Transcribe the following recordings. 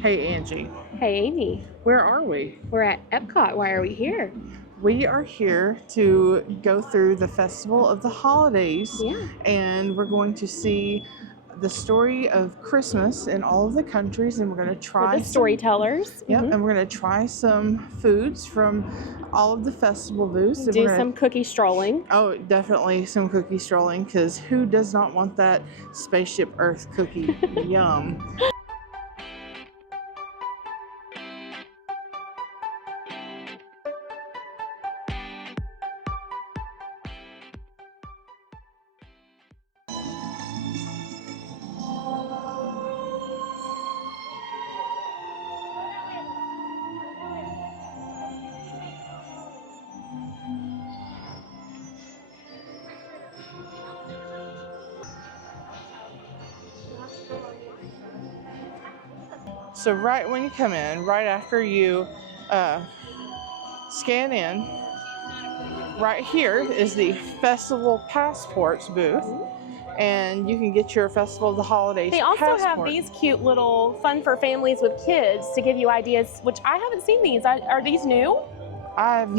Hey Angie, Hey Amy, where are we? we're at Epcot. Why are we here? We are here to go through the Festival of the Holidays, Yeah. and we're going to see the story of Christmas in all of the countries, and we're going to We're try the storytellers. Yep, and we're going to try some foods from all of the festival booths. And Do we're gonna, some cookie strolling. Oh, definitely some cookie strolling, because who does not want that Spaceship Earth cookie? Yum. So right when you come in, right after you scan in, right here is the Festival Passports booth, and you can get your Festival of the Holidays They also passport. have these cute little fun for families with kids to give you ideas, which I haven't seen these. Are these new? I've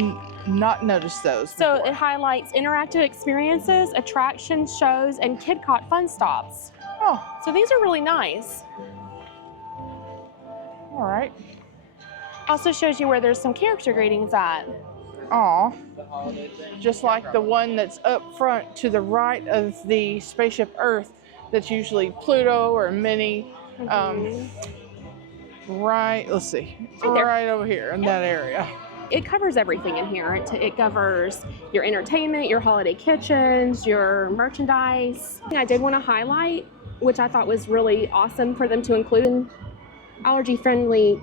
not noticed those So before. it highlights interactive experiences, attractions, shows, and kid-caught fun stops. Oh, So these are really nice. all right. Also shows you where there's some character gradings at. Aw, just like the one that's up front to the right of the Spaceship Earth, that's usually Pluto or Minnie. Right, let's see, right over here in that area. It covers everything in here. It covers your entertainment, your holiday kitchens, your merchandise. I did want to highlight, which I thought was really awesome for them to include, an allergy-friendly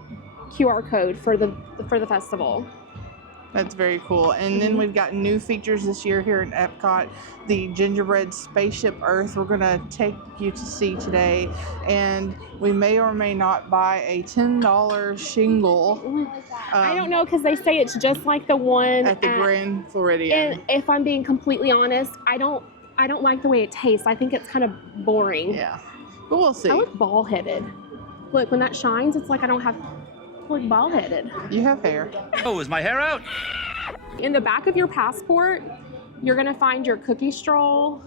QR code for the festival. That's very cool. And then we've got new features this year here in Epcot, the gingerbread Spaceship Earth we're going to take you to see today. And we may or may not buy a $10 shingle. I don't know, because they say it's just like the one at the Grand Floridian. And if I'm being completely honest, I don't like the way it tastes. I think it's kind of boring. Yeah, but we'll see. I look bald-headed. Look, when that shines, it's like I look bald-headed. You have hair. Oh, is my hair out? In the back of your passport, you're gonna find your cookie stroll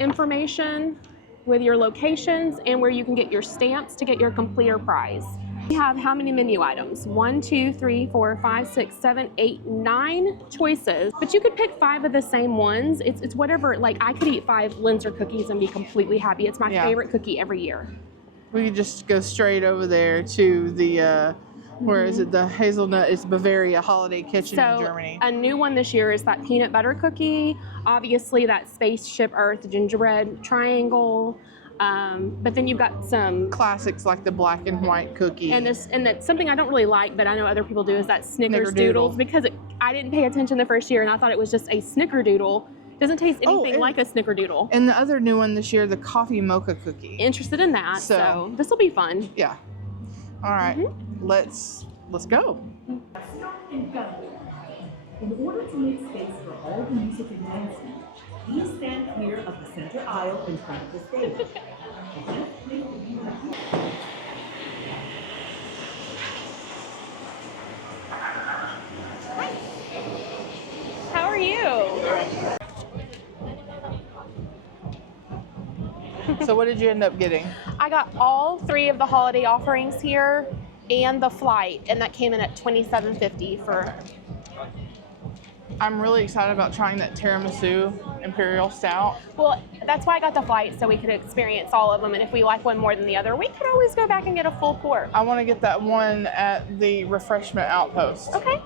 information with your locations and where you can get your stamps to get your completer prize. We have how many menu items? 1, 2, 3, 4, 5, 6, 7, 8, 9 choices. But you could pick 5 of the same ones. It's whatever, like I could eat 5 Linzer cookies and be completely happy. It's my favorite cookie every year. We could just go straight over there to the, where is it? The Hazelnut, it's Bavaria Holiday Kitchen in Germany. A new one this year is that peanut butter cookie. Obviously that Spaceship Earth gingerbread triangle. But then you've got some classics like the black and white cookie. And that's something I don't really like, but I know other people do, is that Snickerdoodles, because I didn't pay attention the first year and I thought it was just a Snickerdoodle. Doesn't taste anything like a Snickerdoodle. And the other new one this year, the coffee mocha cookie. Interested in that, so this will be fun. Yeah. All right, let's go. In order to make space for all the music advancement, please stand clear of the center aisle in front of the stage. How are you? So what did you end up getting? I got all 3 of the holiday offerings here and the flight, and that came in at $27.50 for. I'm really excited about trying that tiramisu Imperial Stout. Well, that's why I got the flight, so we could experience all of them, and if we like one more than the other, we could always go back and get a full quart. I want to get that one at the refreshment outpost. Okay.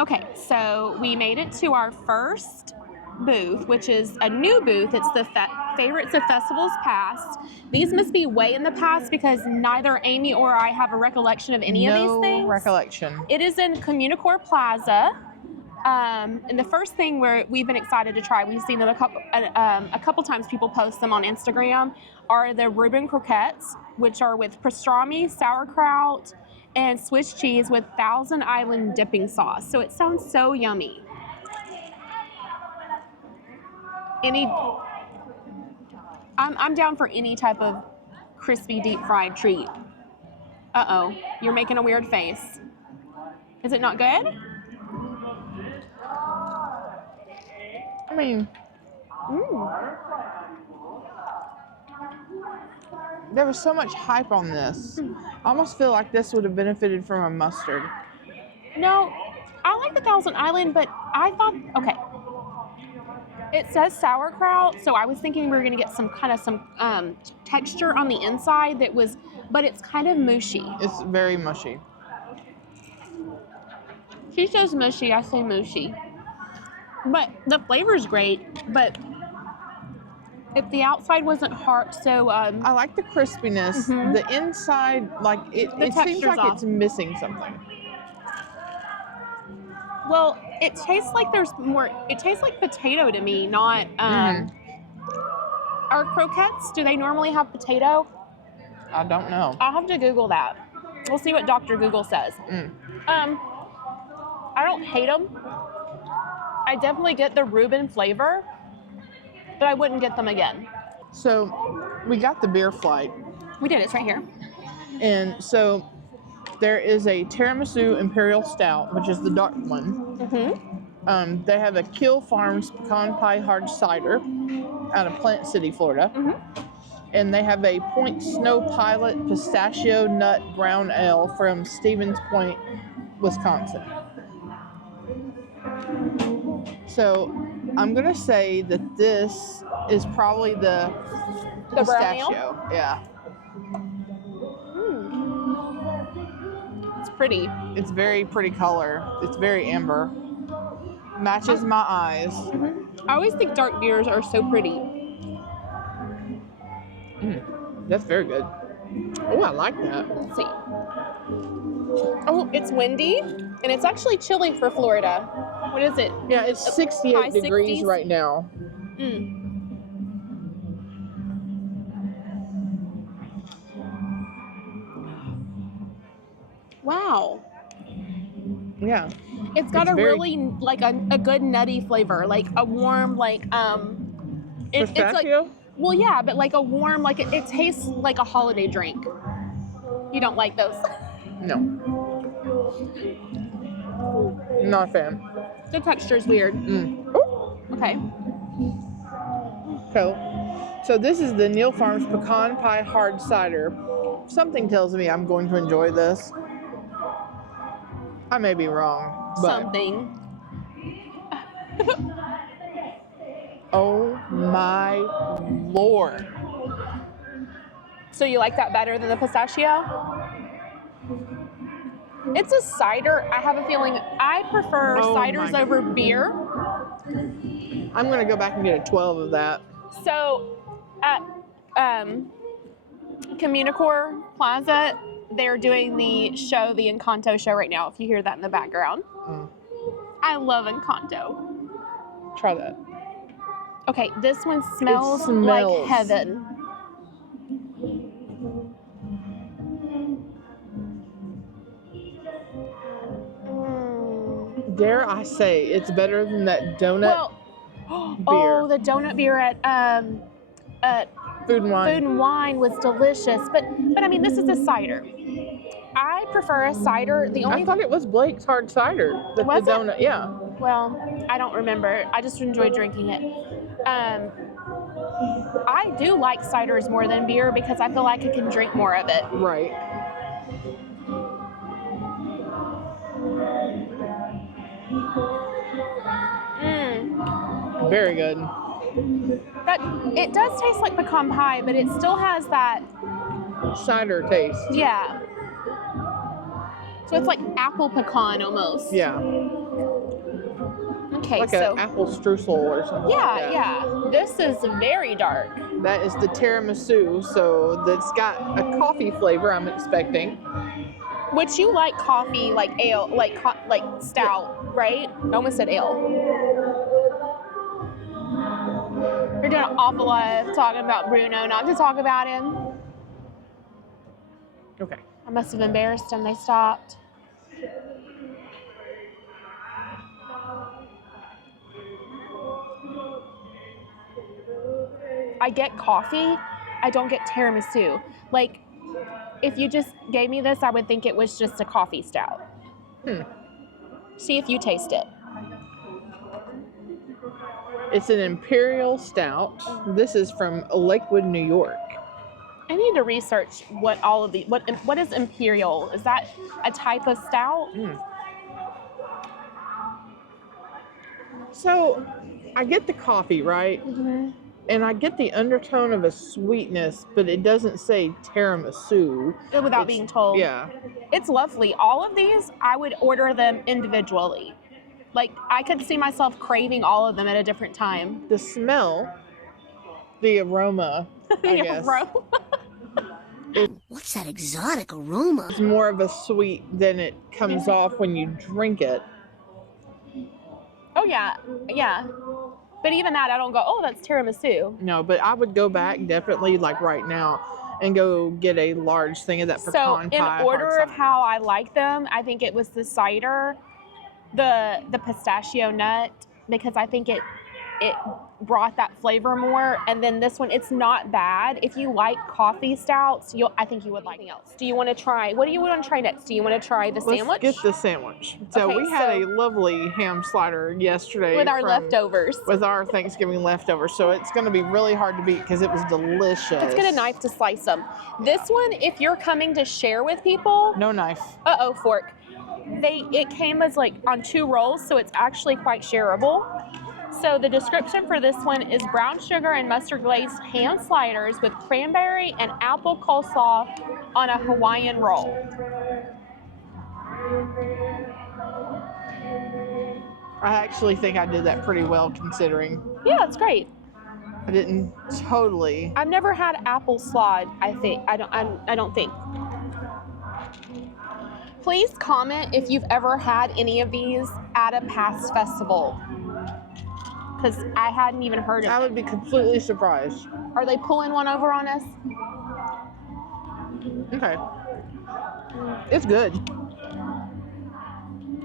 Okay, so we made it to our first booth, which is a new booth. It's the favorites of festivals past. These must be way in the past because neither Amy or I have a recollection of any of these things. No recollection. It is in CommuniCore Plaza. And the first thing we've been excited to try, we've seen them a couple times, people post them on Instagram, are the Reuben croquettes, which are with pastrami, sauerkraut, and Swiss cheese with Thousand Island dipping sauce. So it sounds so yummy. I'm down for any type of crispy deep fried treat. Uh-oh, you're making a weird face. Is it not good? I mean, there was so much hype on this. I almost feel like this would have benefited from a mustard. No, I like the Thousand Island, but I thought, okay. It says sauerkraut, so I was thinking we were gonna get some texture on the inside that was, but it's kind of mushy. It's very mushy. She says mushy, I say mushy. But the flavor's great, but if the outside wasn't hard, so I like the crispiness. The inside, like it seems texture's like off. it's missing something. well, it tastes like there's more. It tastes like potato to me, not. Are croquettes? Do they normally have potato? I don't know. I'll have to Google that. We'll see what Dr. Google says. I don't hate them. I definitely get the Reuben flavor, but I wouldn't get them again. So we got the beer flight, We did. It's right here. and so there is a tiramisu imperial stout, which is the dark one. They have a Kill Farms pecan pie hard cider out of Plant City, Florida. And they have a Point Snow Pilot pistachio nut brown ale from Stevens Point, Wisconsin. So I'm gonna say that this is probably the The brown ale? pistachio. Yeah, It's pretty. it's very pretty color. It's very amber. Matches my eyes. I always think dark beers are so pretty. That's very good. Oh, I like that. Let's see. Oh, it's windy, and it's actually chilly for Florida. What is it? Yeah, it's High 68 degrees 60s? right now. Wow. Yeah. It's got It's a very- really like a good nutty flavor, like a warm it's like, Pistachio? well, yeah, but like a warm, like it tastes like a holiday drink. You don't like those? No. Not a fan. The texture's weird. Ooh. Okay. So this is the Neil Farms pecan pie hard cider. Something tells me I'm going to enjoy this. I may be wrong, but Something. oh my Lord. So you like that better than the pistachio? It's a cider. I have a feeling I prefer Oh my ciders God. over beer. I'm going to go back and get a 12 of that. So at CommuniCore Plaza, they're doing the show, the Encanto show right now, if you hear that in the background. I love Encanto. Try that. Okay, this one smells like smells. heaven. Dare I say it's better than that donut Well, beer. oh, the donut beer at Food and Wine. Food and Wine was delicious, but I mean, this is a cider. I prefer a cider. The only I thought it was Blake's hard cider. Was it? The donut, yeah. well, I don't remember. I just enjoyed drinking it. I do like ciders more than beer because I feel like I can drink more of it. Right. Very good. That it does taste like pecan pie, but it still has that, Cider taste. yeah. So it's like apple pecan almost. Yeah. Okay, Like so an apple streusel or something. yeah, like that. yeah. This is very dark. That is the tiramisu, so that's got a coffee flavor, I'm expecting. Which you like coffee, like ale, like stout, right? I almost said ale. You're doing an awful lot of talking about Bruno, not to talk about him. Okay. I must have embarrassed him. They stopped. I get coffee. I don't get tiramisu. Like, if you just gave me this, I would think it was just a coffee stout. See if you taste it. It's an imperial stout. This is from Lakewood, New York. I need to research what all of the what is imperial? Is that a type of stout? So, I get the coffee, right? And I get the undertone of a sweetness, but it doesn't say tiramisu. Without being told. Yeah. It's lovely. All of these, I would order them individually. Like, I could see myself craving all of them at a different time. The smell, the aroma, I guess. What's that exotic aroma? It's more of a sweet than it comes off when you drink it. Oh, yeah. Yeah. But even that, I don't go, oh, that's tiramisu. No, but I would go back definitely, like right now, and go get a large thing of that pecan pie. So in order of how I like them, I think it was the cider, the pistachio nut, because I think it brought that flavor more. And then this one, it's not bad. If you like coffee stouts, I think you would like anything else. Do you want to try, what do you want to try next? Do you want to try the sandwich? Let's get the sandwich. So Okay, we had a lovely ham slider yesterday. With our leftovers. With our Thanksgiving leftovers. So it's going to be really hard to beat because it was delicious. Let's get a knife to slice them. This one, if you're coming to share with people. No knife. Uh-oh, fork. It came as like on 2 rolls, so it's actually quite shareable. So the description for this one is brown sugar and mustard glazed ham sliders with cranberry and apple coleslaw on a Hawaiian roll. I actually think I did that pretty well considering. Yeah, that's great. I didn't totally. I've never had apple slod, I don't think. Please comment if you've ever had any of these at a past festival. Because I hadn't even heard of I it. would be completely surprised. Are they pulling one over on us? Okay. It's good.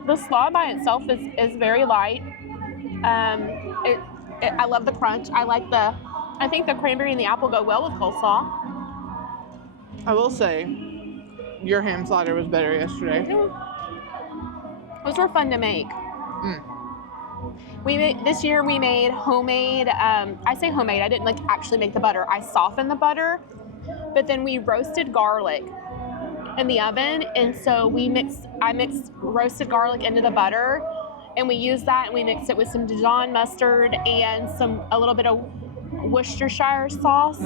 The slaw by itself is very light. I love the crunch. I think the cranberry and the apple go well with coleslaw. I will say, your ham slider was better yesterday. Those were fun to make. This year we made homemade, I say homemade, I didn't like actually make the butter. I softened the butter, but then we roasted garlic in the oven. And so I mixed roasted garlic into the butter, and we used that and we mixed it with some Dijon mustard and a little bit of Worcestershire sauce,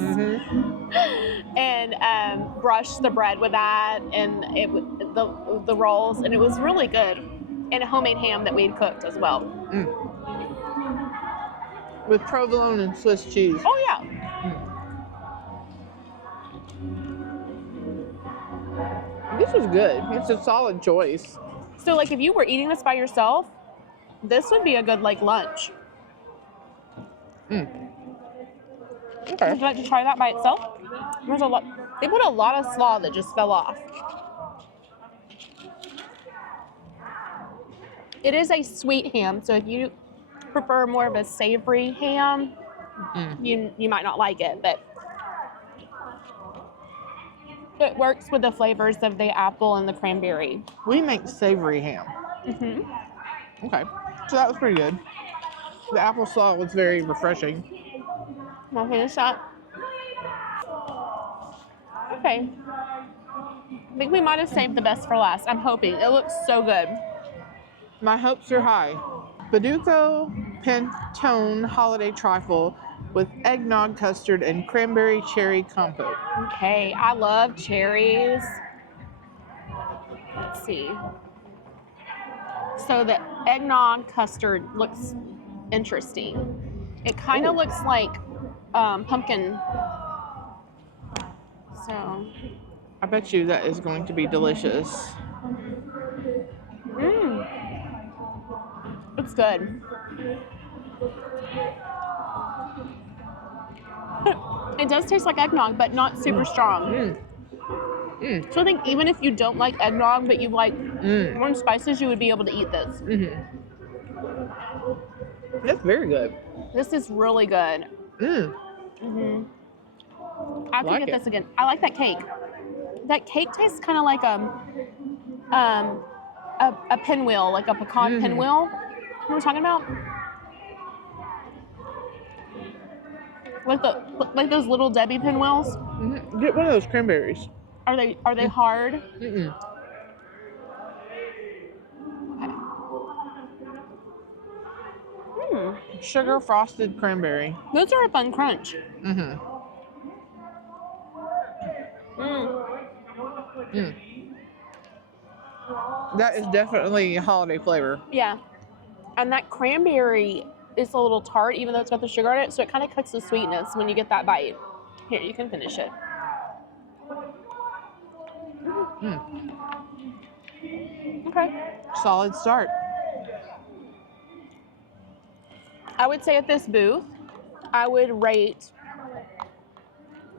and brushed the bread with that and the rolls, and it was really good. And a homemade ham that we had cooked as well. With provolone and Swiss cheese. Oh yeah. This is good. It's a solid choice. So like if you were eating this by yourself, this would be a good like lunch. Okay. Would you like to try that by itself? There's a lot. They put a lot of slaw that just fell off. It is a sweet ham, so if you prefer more of a savory ham, you might not like it, but it works with the flavors of the apple and the cranberry. We make savory ham. Okay. So that was pretty good. The apple slaw was very refreshing. Want to finish that? Okay. I think we might have saved the best for last. I'm hoping. It looks so good. My hopes are high. Baduco Pantone Holiday Trifle with eggnog custard and cranberry cherry compote. Okay, I love cherries. Let's see. So the eggnog custard looks interesting. It kind of looks like pumpkin. So. I bet you that is going to be delicious. It's good. It does taste like eggnog, but not super strong. So I think even if you don't like eggnog, but you like warm spices, you would be able to eat this. That's very good. This is really good. I have to get this again. I like that cake. That cake tastes kind of like a pinwheel, like a pecan pinwheel. You know what I'm talking about? Like those little Debbie pinwheels. Mm-hmm. Get one of those cranberries. Are they hard? Mm-mm. Sugar frosted cranberry. Those are a fun crunch. Mm-hmm. That is definitely a holiday flavor. Yeah. And that cranberry is a little tart, even though it's got the sugar on it, so it kind of cuts the sweetness when you get that bite. Here, you can finish it. Okay. Solid start. I would say at this booth, I would rate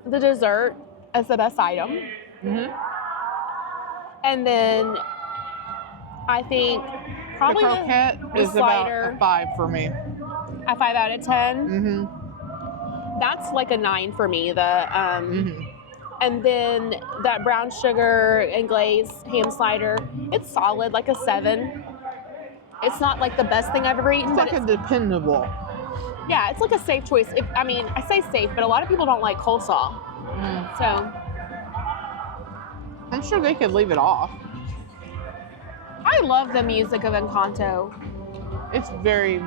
the dessert as the best item. And then I think probably the croquette is slider, about a 5 for me. A 5 out of 10. That's like a 9 for me. And then that brown sugar and glaze ham slider, it's solid, like a 7. It's not like the best thing I've ever eaten. It's like a dependable. Yeah, it's like a safe choice. I say safe, but a lot of people don't like coleslaw. So I'm sure they could leave it off. I love the music of Encanto. It's very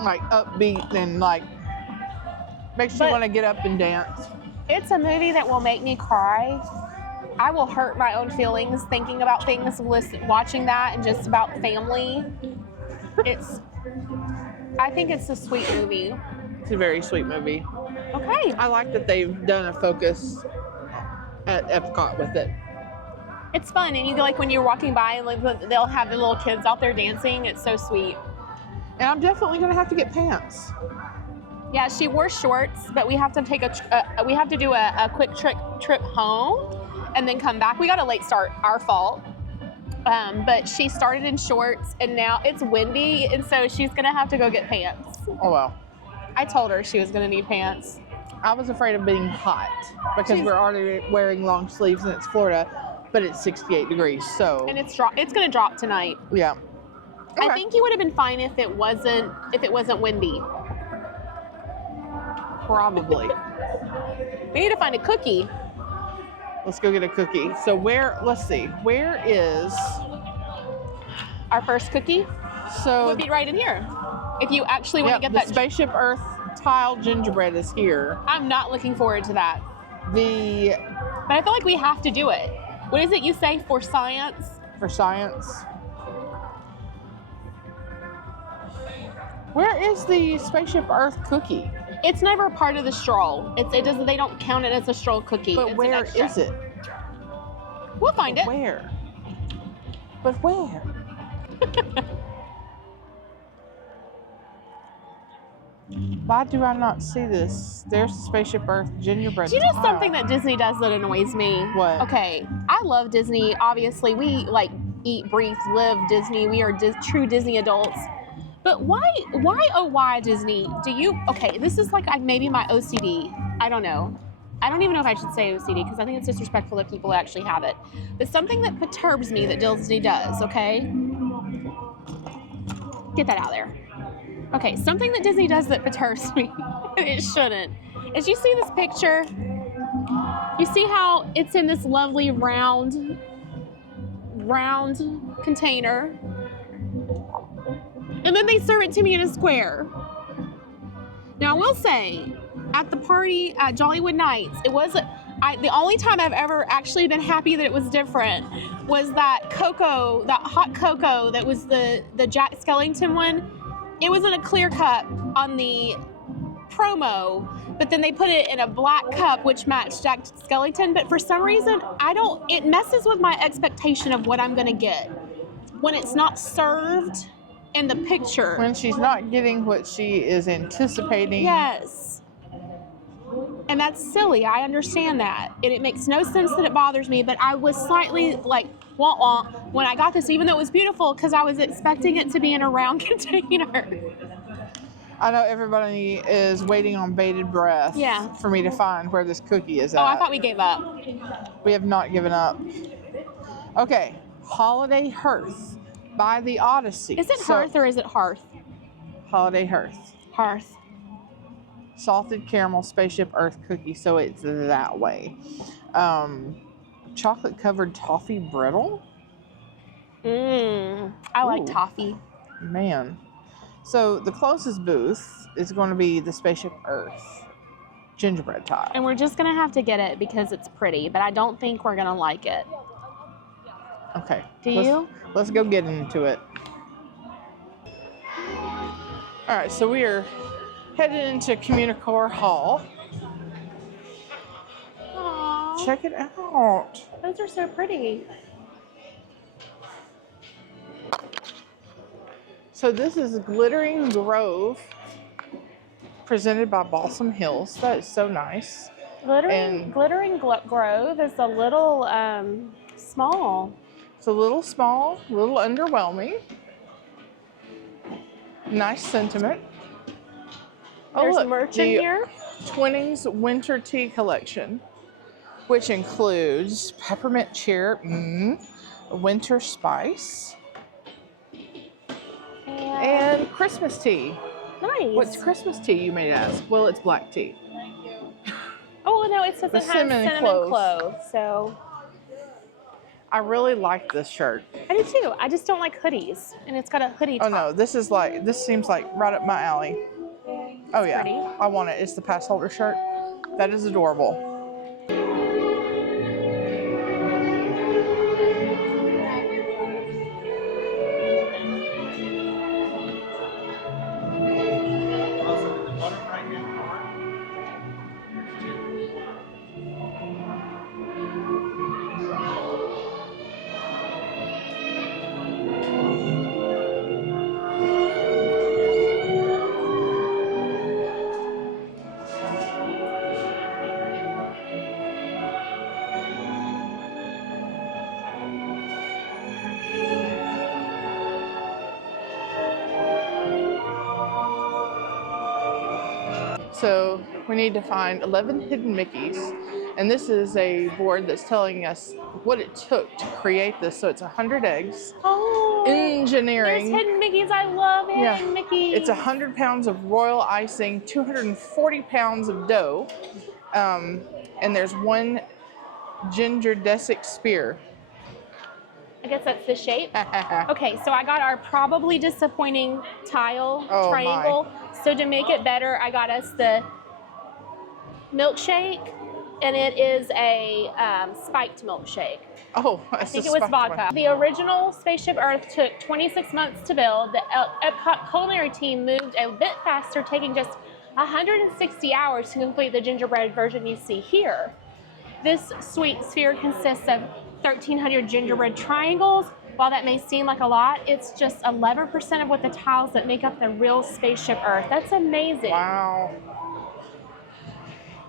like upbeat and like makes you want to get up and dance. It's a movie that will make me cry. I will hurt my own feelings thinking about things, watching that, and just about family. I think it's a sweet movie. It's a very sweet movie. Okay. I like that they've done a focus at Epcot with it. It's fun, and you feel like when you're walking by and like they'll have the little kids out there dancing. It's so sweet. And I'm definitely gonna have to get pants. Yeah, she wore shorts, but we have to take we have to do a quick trip home, and then come back. We got a late start, our fault. But she started in shorts, and now it's windy, and so she's gonna have to go get pants. Oh well. I told her she was gonna need pants. I was afraid of being hot because we're already wearing long sleeves and it's Florida, but it's 68 degrees, so. And it's gonna drop tonight. Yeah. Okay. I think you would have been fine if it wasn't windy. Probably. We need to find a cookie. Let's go get a cookie. So let's see, where is our first cookie? So it would be right in here. If you actually want to get the that Spaceship Earth tile gingerbread is here. I'm not looking forward to that. But I feel like we have to do it. What is it you say, for science? For science. Where is the Spaceship Earth cookie? It's never a part of the stroll. They don't count it as a stroll cookie. But where is it? We'll find it. Where? But where? Why do I not see this? There's the Spaceship Earth gingerbread. Do you know tile. something that Disney does that annoys me? What? Okay, I love Disney. Obviously, we like eat, breathe, live Disney. We are true Disney adults. But why Disney? Okay, this is like maybe my OCD. I don't know. I don't even know if I should say OCD because I think it's disrespectful that people actually have it. But something that perturbs me that Disney does, okay? Get that out there. Okay, something that Disney does that perturbs me, it shouldn't, is you see this picture? You see how it's in this lovely round container? And then they serve it to me in a square. Now, I will say, at the party at Jollywood Nights, the only time I've ever actually been happy that it was different was that hot cocoa that was the Jack Skellington one. It was in a clear cup on the promo, but then they put it in a black cup which matched Jack Skellington. But for some reason, it messes with my expectation of what I'm gonna get when it's not served in the picture. When she's not getting what she is anticipating. Yes. And that's silly. I understand that. And it makes no sense that it bothers me, but I was slightly like, wah-wah, when I got this, even though it was beautiful, because I was expecting it to be in a round container. I know everybody is waiting on bated breath for me to find where this cookie is at. Oh, I thought we gave up. We have not given up. Okay, Holiday Hearth by the Odyssey. Is it Hearth or is it Hearth? Holiday Hearth. Hearth. Salted caramel Spaceship Earth cookie, so it's that way. Chocolate covered toffee brittle. I like toffee. Man. So the closest booth is going to be the Spaceship Earth gingerbread tile. And we're just going to have to get it because it's pretty, but I don't think we're going to like it. Okay. Do you? Let's go get into it. All right, so we are headed into CommuniCore Hall. Aww. Check it out. Those are so pretty. So this is Glimmering Grove, presented by Balsam Hills. That is so nice. Glimmering Grove is a little small. It's a little small, a little underwhelming. Nice sentiment. There's look, merch in here. Twinnings Winter Tea Collection, which includes peppermint cherry, winter spice, and Christmas tea. Nice. What's Christmas tea, you may ask? Well, it's black tea. Oh, no, it says it has cinnamon clove. So I really like this shirt. I do too. I just don't like hoodies, and it's got a hoodie top. Oh no, this seems like right up my alley. Oh yeah, pretty. I want it. It's the pass holder shirt. That is adorable. So we need to find 11 hidden Mickeys, and this is a board that's telling us what it took to create this. So it's 100 eggs, engineering. There's hidden Mickeys. I love hidden Mickeys. It's 100 pounds of royal icing, 240 pounds of dough, and there's one gingerbread spear. I guess that's the shape. Okay, so I got our probably disappointing tile triangle. So to make it better, I got us the milkshake, and it is a spiked milkshake. Oh, I think it was vodka. One. The original Spaceship Earth took 26 months to build. The Epcot culinary team moved a bit faster, taking just 160 hours to complete the gingerbread version you see here. This sweet sphere consists of 1,300 gingerbread triangles. While that may seem like a lot, it's just 11% of what the tiles that make up the real Spaceship Earth. That's amazing. Wow.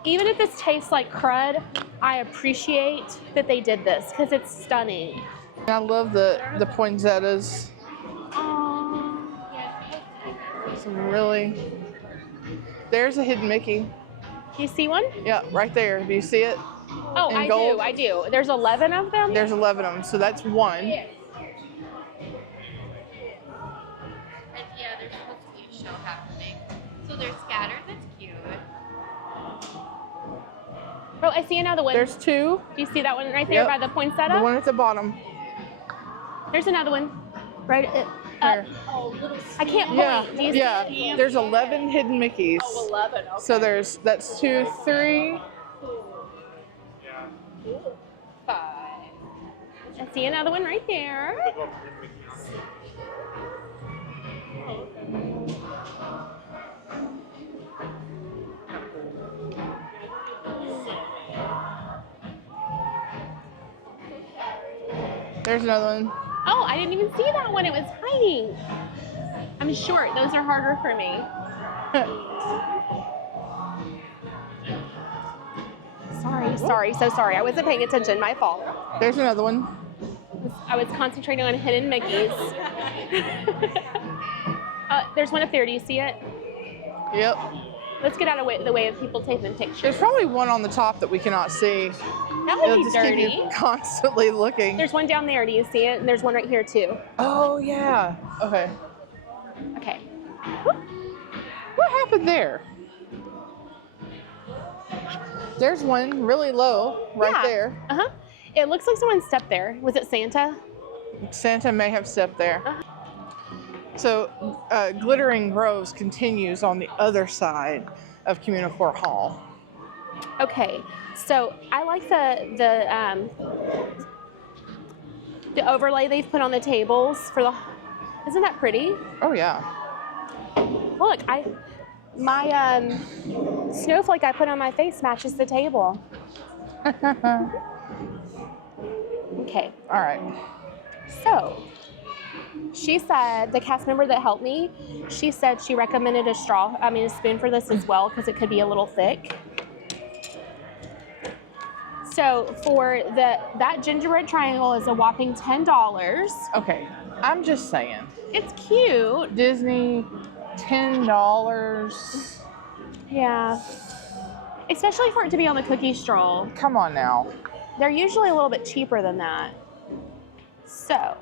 Even if this tastes like crud, I appreciate that they did this because it's stunning. I love the poinsettias. Aww. Some really. There's a hidden Mickey. You see one? Yeah, right there. Do you see it? Oh, I do. There's 11 of them? There's 11 of them, so that's one. Yeah, there's supposed to be a show happening. So they're scattered. That's cute. Oh, I see another one. There's two. Do you see that one right there by the poinsettia? The one at the bottom. There's another one. Right There. I can't point. Do you see? There's 11 hidden Mickeys. Oh, 11. Okay. So that's 2, 3. 5. I see another one right there. There's another one. Oh, I didn't even see that one. It was hiding. I'm short. Those are harder for me. Sorry. So sorry. I wasn't paying attention. My fault. There's another one. I was concentrating on hidden Mickeys. There's one up there. Do you see it? Yep. Let's get out of the way of people taking pictures. There's probably one on the top that we cannot see. That would It'll be just keep dirty. you constantly looking. There's one down there. Do you see it? And there's one right here too. Oh, yeah. Okay. Okay. What happened there? There's one really low right Yeah. there. Uh-huh. It looks like someone stepped there. Was it Santa? Santa may have stepped there. So, Glittering Groves continues on the other side of CommuniCore Hall. Okay. So I like the overlay they've put on the tables for the. Isn't that pretty? Oh, yeah. Look, my snowflake I put on my face matches the table. Okay. All right. So, she said, the cast member that helped me, she said she recommended a spoon for this as well because it could be a little thick. So for that gingerbread triangle is a whopping $10. Okay. I'm just saying. It's cute. Disney, $10. Yeah. Especially for it to be on the cookie stroll. Come on now. They're usually a little bit cheaper than that. So,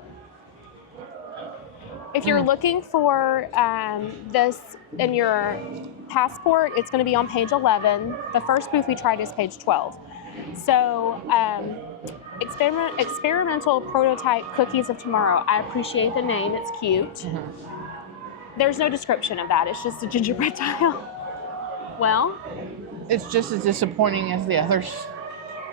if you're looking for this in your passport, it's going to be on page 11. The first booth we tried is page 12. So, experimental prototype cookies of tomorrow. I appreciate the name. It's cute. There's no description of that. It's just a gingerbread tile. Well, It's just as disappointing as the others.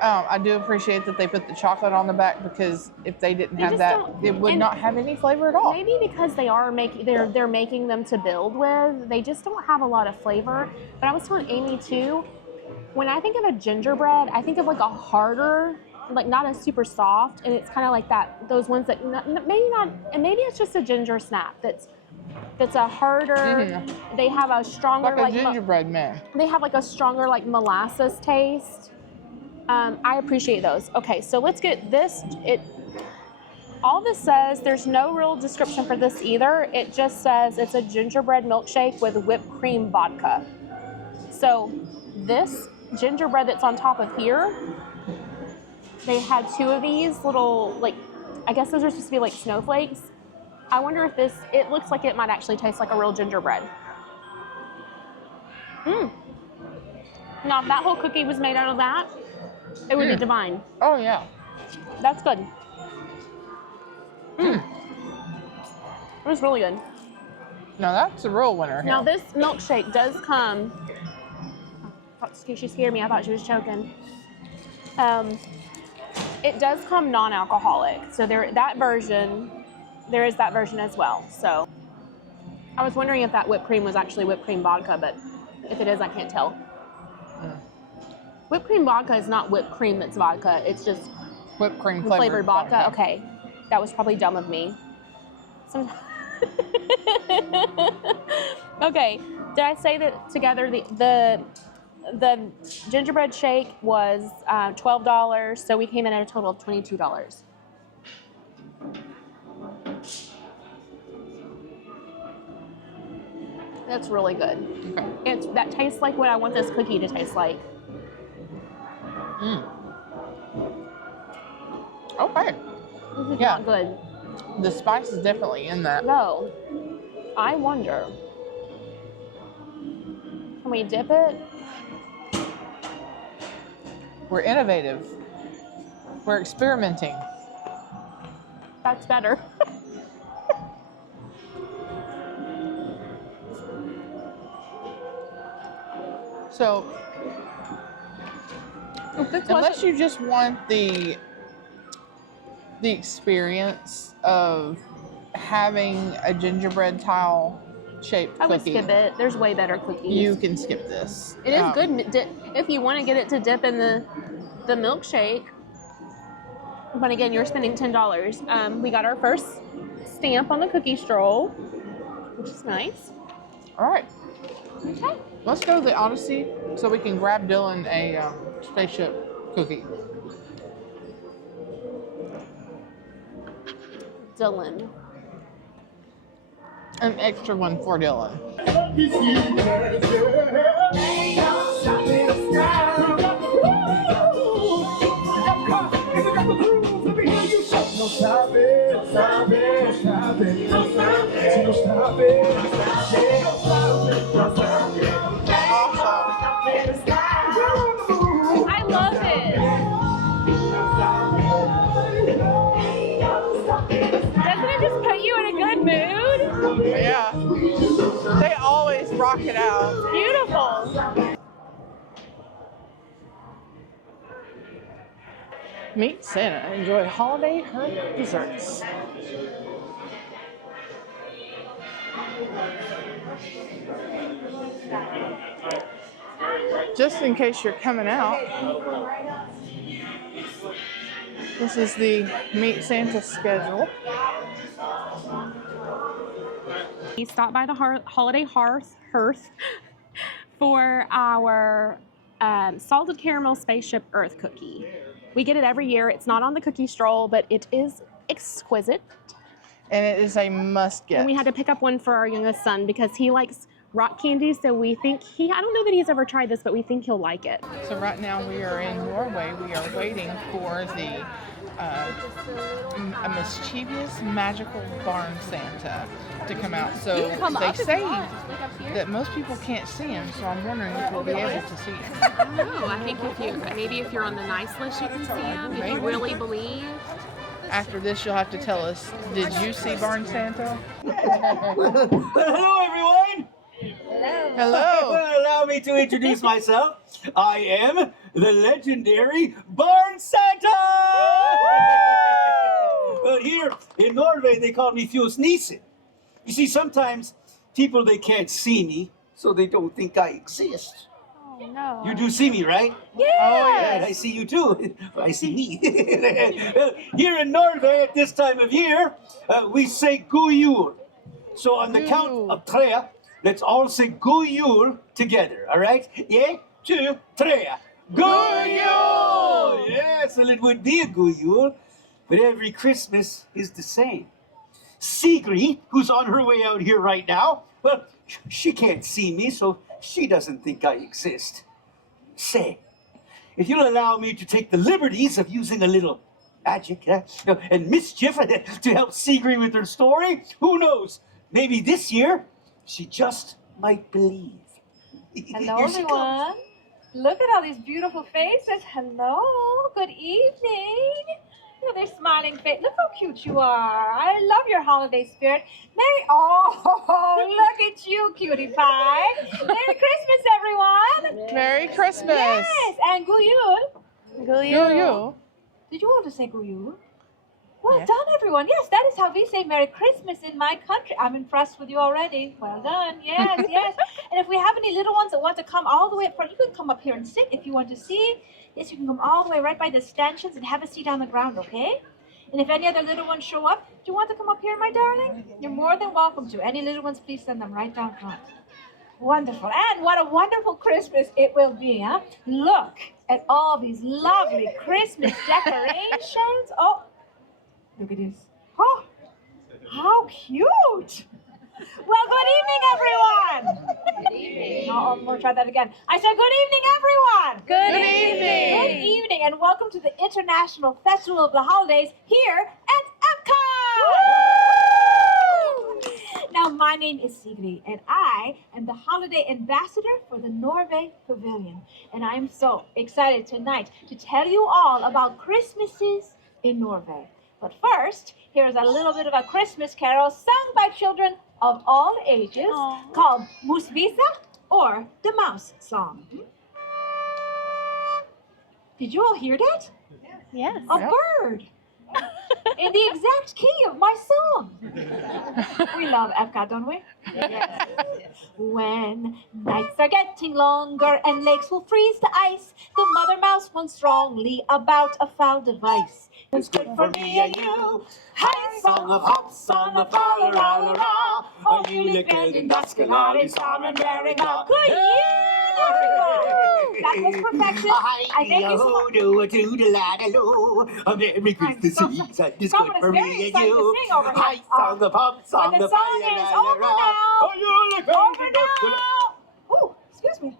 I do appreciate that they put the chocolate on the back because if they didn't have just that, don't- it would and not have any flavor at all. maybe because they're making them to build with, they just don't have a lot of flavor. But I was telling Amy too, when I think of a gingerbread, I think of like a harder, like not a super soft, and it's kind of like those ones that maybe not, and maybe it's just a ginger snap that's a harder. They have a stronger Like a gingerbread man. they have like a stronger like molasses taste. I appreciate those. Okay, so let's get this. All this says, there's no real description for this either. It just says it's a gingerbread milkshake with whipped cream vodka. So this gingerbread that's on top of here, they had two of these little, like, I guess those are supposed to be like snowflakes. I wonder if it looks like it might actually taste like a real gingerbread. Now, if that whole cookie was made out of that, it would be divine. Oh, yeah. That's good. It was really good. No, that's the real winner here. Now, this milkshake does come. She scared me. I thought she was choking. It does come non-alcoholic. So there is that version as well. So I was wondering if that whipped cream was actually whipped cream vodka, but if it is, I can't tell. Whipped cream vodka is not whipped cream that's vodka. It's just Whipped cream flavored vodka. Okay, that was probably dumb of me. Okay, did I say that together the gingerbread shake was $12, so we came in at a total of $22. That's really good. Okay. That tastes like what I want this cookie to taste like. Okay. This is Yeah. not good. The spice is definitely in that. No. I wonder. Can we dip it? We're innovative. We're experimenting. That's better. So, unless you just want the experience of having a gingerbread tile shaped I would cookie, skip it. There's way better cookies. you can skip this. It is good if you want to get it to dip in the milkshake. But again, you're spending $10. We got our first stamp on the cookie stroll, which is nice. All right. Okay. Let's go to the Odyssey so we can grab Dylan a spaceship cookie. Dylan. An extra one for Dylan. happy season. Ain't no stopping us now. Epcot, and they got the groove. Let me hear you say, no stopping, stopping, stopping, no stopping, no stopping, no stopping, no stopping, no stopping. I love it. Doesn't it just put you in a good mood? Yeah. They always rock it out. Beautiful. Meet Santa. Enjoy holiday herb desserts. Just in case you're coming out, this is the Meet Santa schedule. We stopped by the Holiday Hearth for our salted caramel Spaceship Earth cookie. We get it every year. It's not on the cookie stroll, but it is exquisite. And it is a must get. And we had to pick up one for our youngest son because he likes rock candy, so we think I don't know that he's ever tried this, but we think he'll like it. So right now we are in Norway. We are waiting for the a mischievous magical barn Santa to come out. So they say that most people can't see him, so I'm wondering if we'll be able to see him. I don't know. I think if you're on the nice list, you can see him. If you really believe. After this, you'll have to tell us, did you see Barn Santa? Hello, everyone. Hello. Well, allow me to introduce myself. I am the legendary Barn Santa. Well, here in Norway, they call me Fjos Nissen. You see, sometimes people, they can't see me, so they don't think I exist. Oh, no. You do see me, right? Yeah. Oh, And yes. I see you too. I see me. Well, here in Norway at this time of year, we say God jul. So on the count of tre, let's all say God jul together, all right? Yeah? 2, 3. God jul! Yes, well, it would be a God jul, but every Christmas is the same. Sigrid, who's on her way out here right now, well, she can't see me, so she doesn't think I exist. Say, if you'll allow me to take the liberties of using a little magic and mischief to help Sigrid with her story, who knows? Maybe this year, she just might believe. Hello, Here she comes. everyone. Look at all these beautiful faces. Hello. Good evening. Look at their smiling face. Look how cute you are. I love your holiday spirit. Look at you, cutie pie. Merry Christmas, everyone. Merry Christmas. Yes, and God jul. You. Did you want to say God jul? Well Yeah. done, everyone. Yes, that is how we say Merry Christmas in my country. I'm impressed with you already. Well done. Yes, yes. And if we have any little ones that want to come all the way up front, you can come up here and sit if you want to see. Yes, you can come all the way right by the stanchions and have a seat on the ground, okay? And if any other little ones show up, do you want to come up here, my darling? You're more than welcome to. Any little ones, please send them right down front. Wonderful. And what a wonderful Christmas it will be, huh? Look at all these lovely Christmas decorations. Oh, look at this. Oh, how cute. Well, good evening, everyone. Good evening. Oh, we'll try that again. I said good evening, everyone. Good evening. Good evening, and welcome to the International Festival of the Holidays here at Epcot. Now, my name is Sigrid, and I am the holiday ambassador for the Norway Pavilion. And I am so excited tonight to tell you all about Christmases in Norway. But first, here's a little bit of a Christmas carol sung by children of all ages called Musvisa, or the Mouse Song. Did you all hear that? Yes. A bird. In the exact key of my song. We love Epcot, don't we? Yes. When nights are getting longer and lakes will freeze to ice, the mother mouse wants strongly about a foul device. It's good for me and you. Hei, song of hops, song of fa-la-la-la-la. Og julekvelden, da skal alle sammen være glad. Good year! That was perfection. I thank you so much. A Merry Christmas so- season is someone good is for very me and excited to you. sing over here. Hi, song the pump, song But the the song fire, is la, la, over la. now. Oh, you like Over now. Oh, excuse me.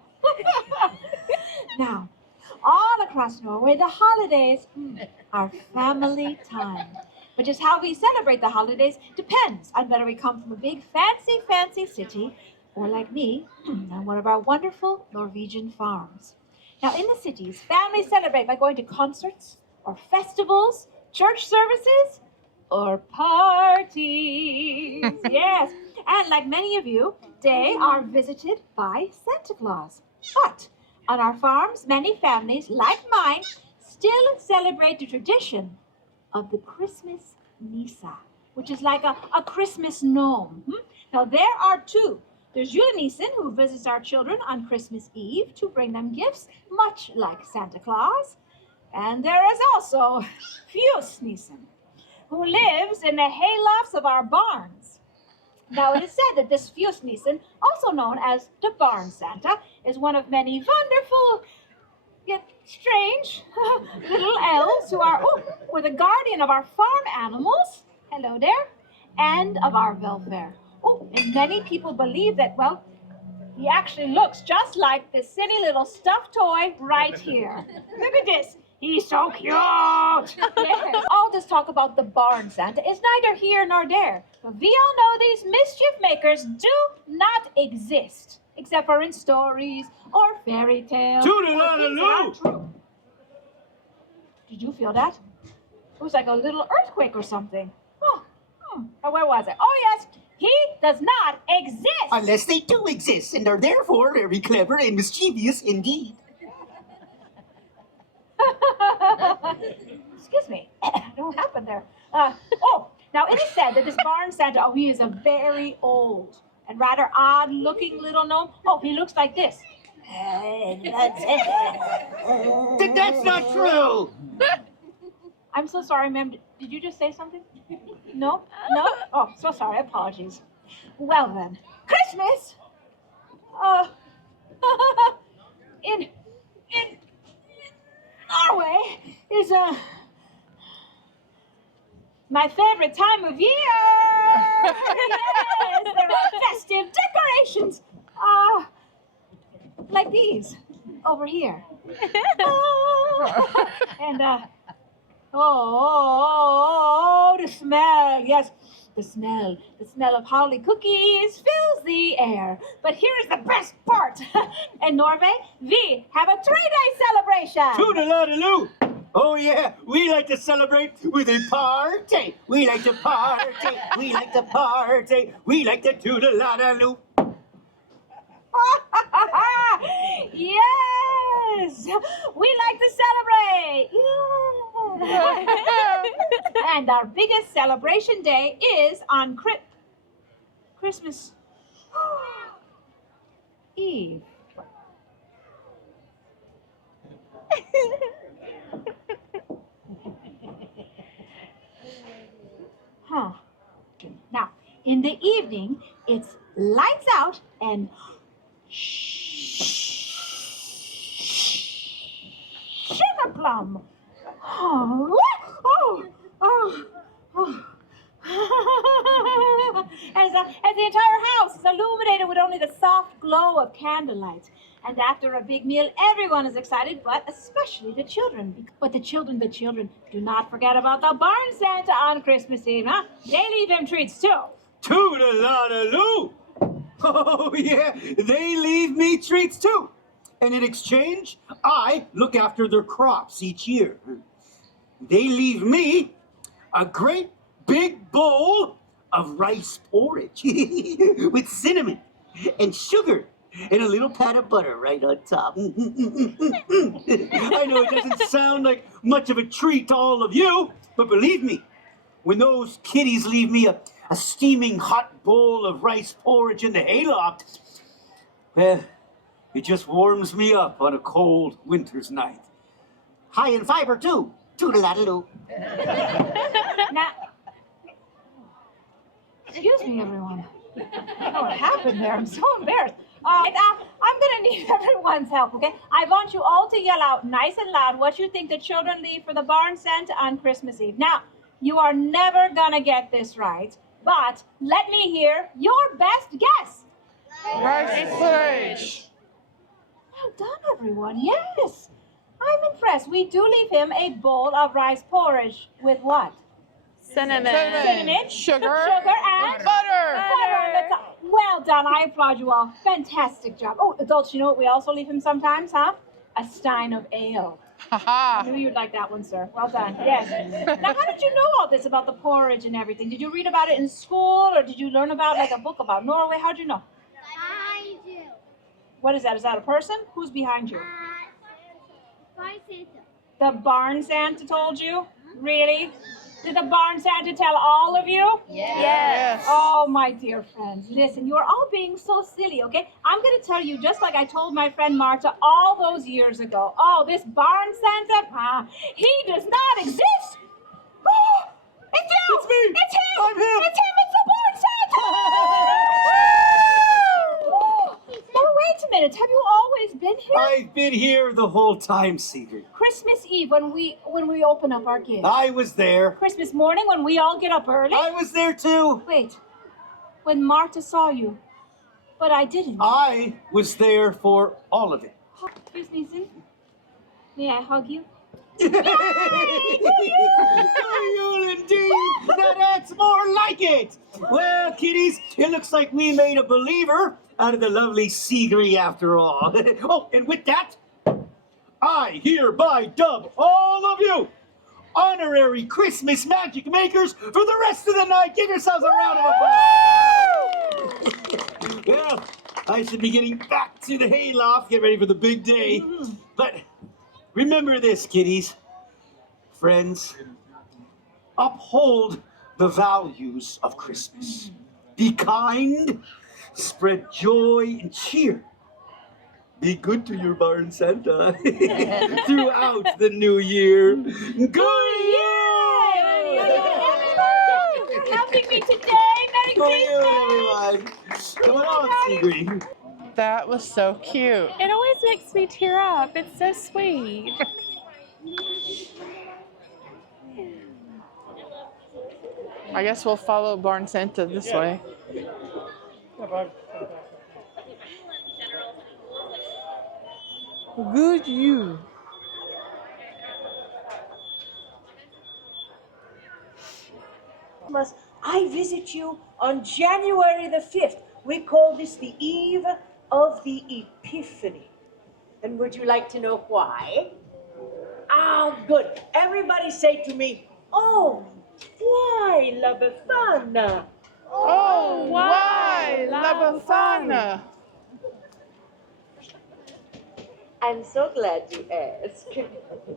Now, all across Norway, the holidays are family time. But just how we celebrate the holidays depends on whether we come from a big, fancy city or like me, on one of our wonderful Norwegian farms. Now, in the cities, families celebrate by going to concerts or festivals, church services, or parties. Yes, and like many of you, they are visited by Santa Claus. But on our farms, many families, like mine, still celebrate the tradition of the Christmas Nisa, which is like a Christmas gnome. Now, there are two. There's Julenissen, who visits our children on Christmas Eve to bring them gifts, much like Santa Claus. And there is also Fjusnissen, who lives in the haylofts of our barns. Now, it is said that this Fjusnissen, also known as the Barn Santa, is one of many wonderful, yet strange little elves who are the guardian of our farm animals. Hello there. And of our welfare. Oh, and many people believe that, well, he actually looks just like this silly little stuffed toy right here. Look at this. He's so cute. Yes. All this talk about the barn Santa is neither here nor there. But we all know these mischief makers do not exist, except for in stories or fairy tales. Toodaloo! Did you feel that? It was like a little earthquake or something. Oh, where was it? Oh, yes. He does not exist. Unless they do exist and are therefore very clever and mischievous indeed. Excuse me. What happened there? Now it is said that this barn Santa, he is a very old and rather odd-looking little gnome. Oh, he looks like this. That's not true! I'm so sorry, ma'am. Did you just say something? No? No? Oh, so sorry. Apologies. Well then, Christmas! In Norway is my favorite time of year. Yes, there are festive decorations. Like these over here. And the smell. Yes, the smell of holiday cookies fills the air. But here's the best part. In Norway, we have a 3-day celebration. Toodaloo! Oh yeah, we like to celebrate with a party. We like to party. We like to party. We like to toodaloo. Yes, we like to celebrate. Yeah. And our biggest celebration day is on Christmas Eve. Now, in the evening, it's lights out and sugar plum. As the entire house is illuminated with only the soft glow of candlelight. And after a big meal, everyone is excited, but especially the children. But the children, do not forget about the barn Santa on Christmas Eve, huh? They leave him treats too. Toodaloo! Oh yeah, they leave me treats too. And in exchange, I look after their crops each year. They leave me a great big bowl of rice porridge with cinnamon and sugar and a little pat of butter right on top. I know it doesn't sound like much of a treat to all of you, but believe me, when those kitties leave me a steaming hot bowl of rice porridge in the hayloft, well, it just warms me up on a cold winter's night. High in fiber, too. Toodaloo. Now, excuse me, everyone. I don't know what happened there. I'm so embarrassed. I'm gonna need everyone's help, okay? I want you all to yell out nice and loud what you think the children leave for the barn Santa on Christmas Eve. Now, you are never gonna get this right, but let me hear your best guess. Rice porridge. Well done, everyone. Yes. I'm impressed. We do leave him a bowl of rice porridge with what? Cinnamon. Sugar. And Butter. butter on the top. Well done. I applaud you all. Fantastic job. Oh, adults, you know what we also leave him sometimes, huh? A stein of ale. I Haha. knew you'd like that one, sir. Well done. Yes. Now, how did you know all this about the porridge and everything? Did you read about it in school, or did you learn about like a book about Norway? How'd you know? I do. What is that? Is that a person? Who's behind you? Bye, Santa. The barn Santa told you? Really? Did the barn Santa tell all of you? Yes. Oh, my dear friends, listen, you're all being so silly, okay? I'm going to tell you, just like I told my friend Marta all those years ago. Oh, this barn Santa, he does not exist. Oh, it's you! It's me! It's him! I'm him! It's him! It's the barn Santa! Oh, wait a minute. Have you always been here? I've been here the whole time, Sigrid. Christmas Eve when we open up our gifts. I was there. Christmas morning when we all get up early. I was there too. Wait, when Marta saw you, but I didn't. I was there for all of it. Excuse me, Zin. May I hug you? Are you indeed? Now that's more like it. Well, kiddies, it looks like we made a believer out of the lovely Sigrid after all. Oh, and with that, I hereby dub all of you honorary Christmas magic makers for the rest of the night. Give yourselves a round of applause. Well, I should be getting back to the hayloft, get ready for the big day. But remember this, kiddies. Friends, uphold the values of Christmas. Be kind, spread joy and cheer. Be good to your barn Santa throughout the new year. Good year! Thank you for helping me today. Merry Good year, Christmas! everyone. Come on, Sigrid. That was so cute. It always makes me tear up. It's so sweet. I guess we'll follow Barn Santa this way. Good you. I visit you on January the 5th. We call this the Eve of the Epiphany. And would you like to know why? Ah, good. Everybody say to me, oh, why La Befana? Oh, why La Befana? I'm so glad you asked.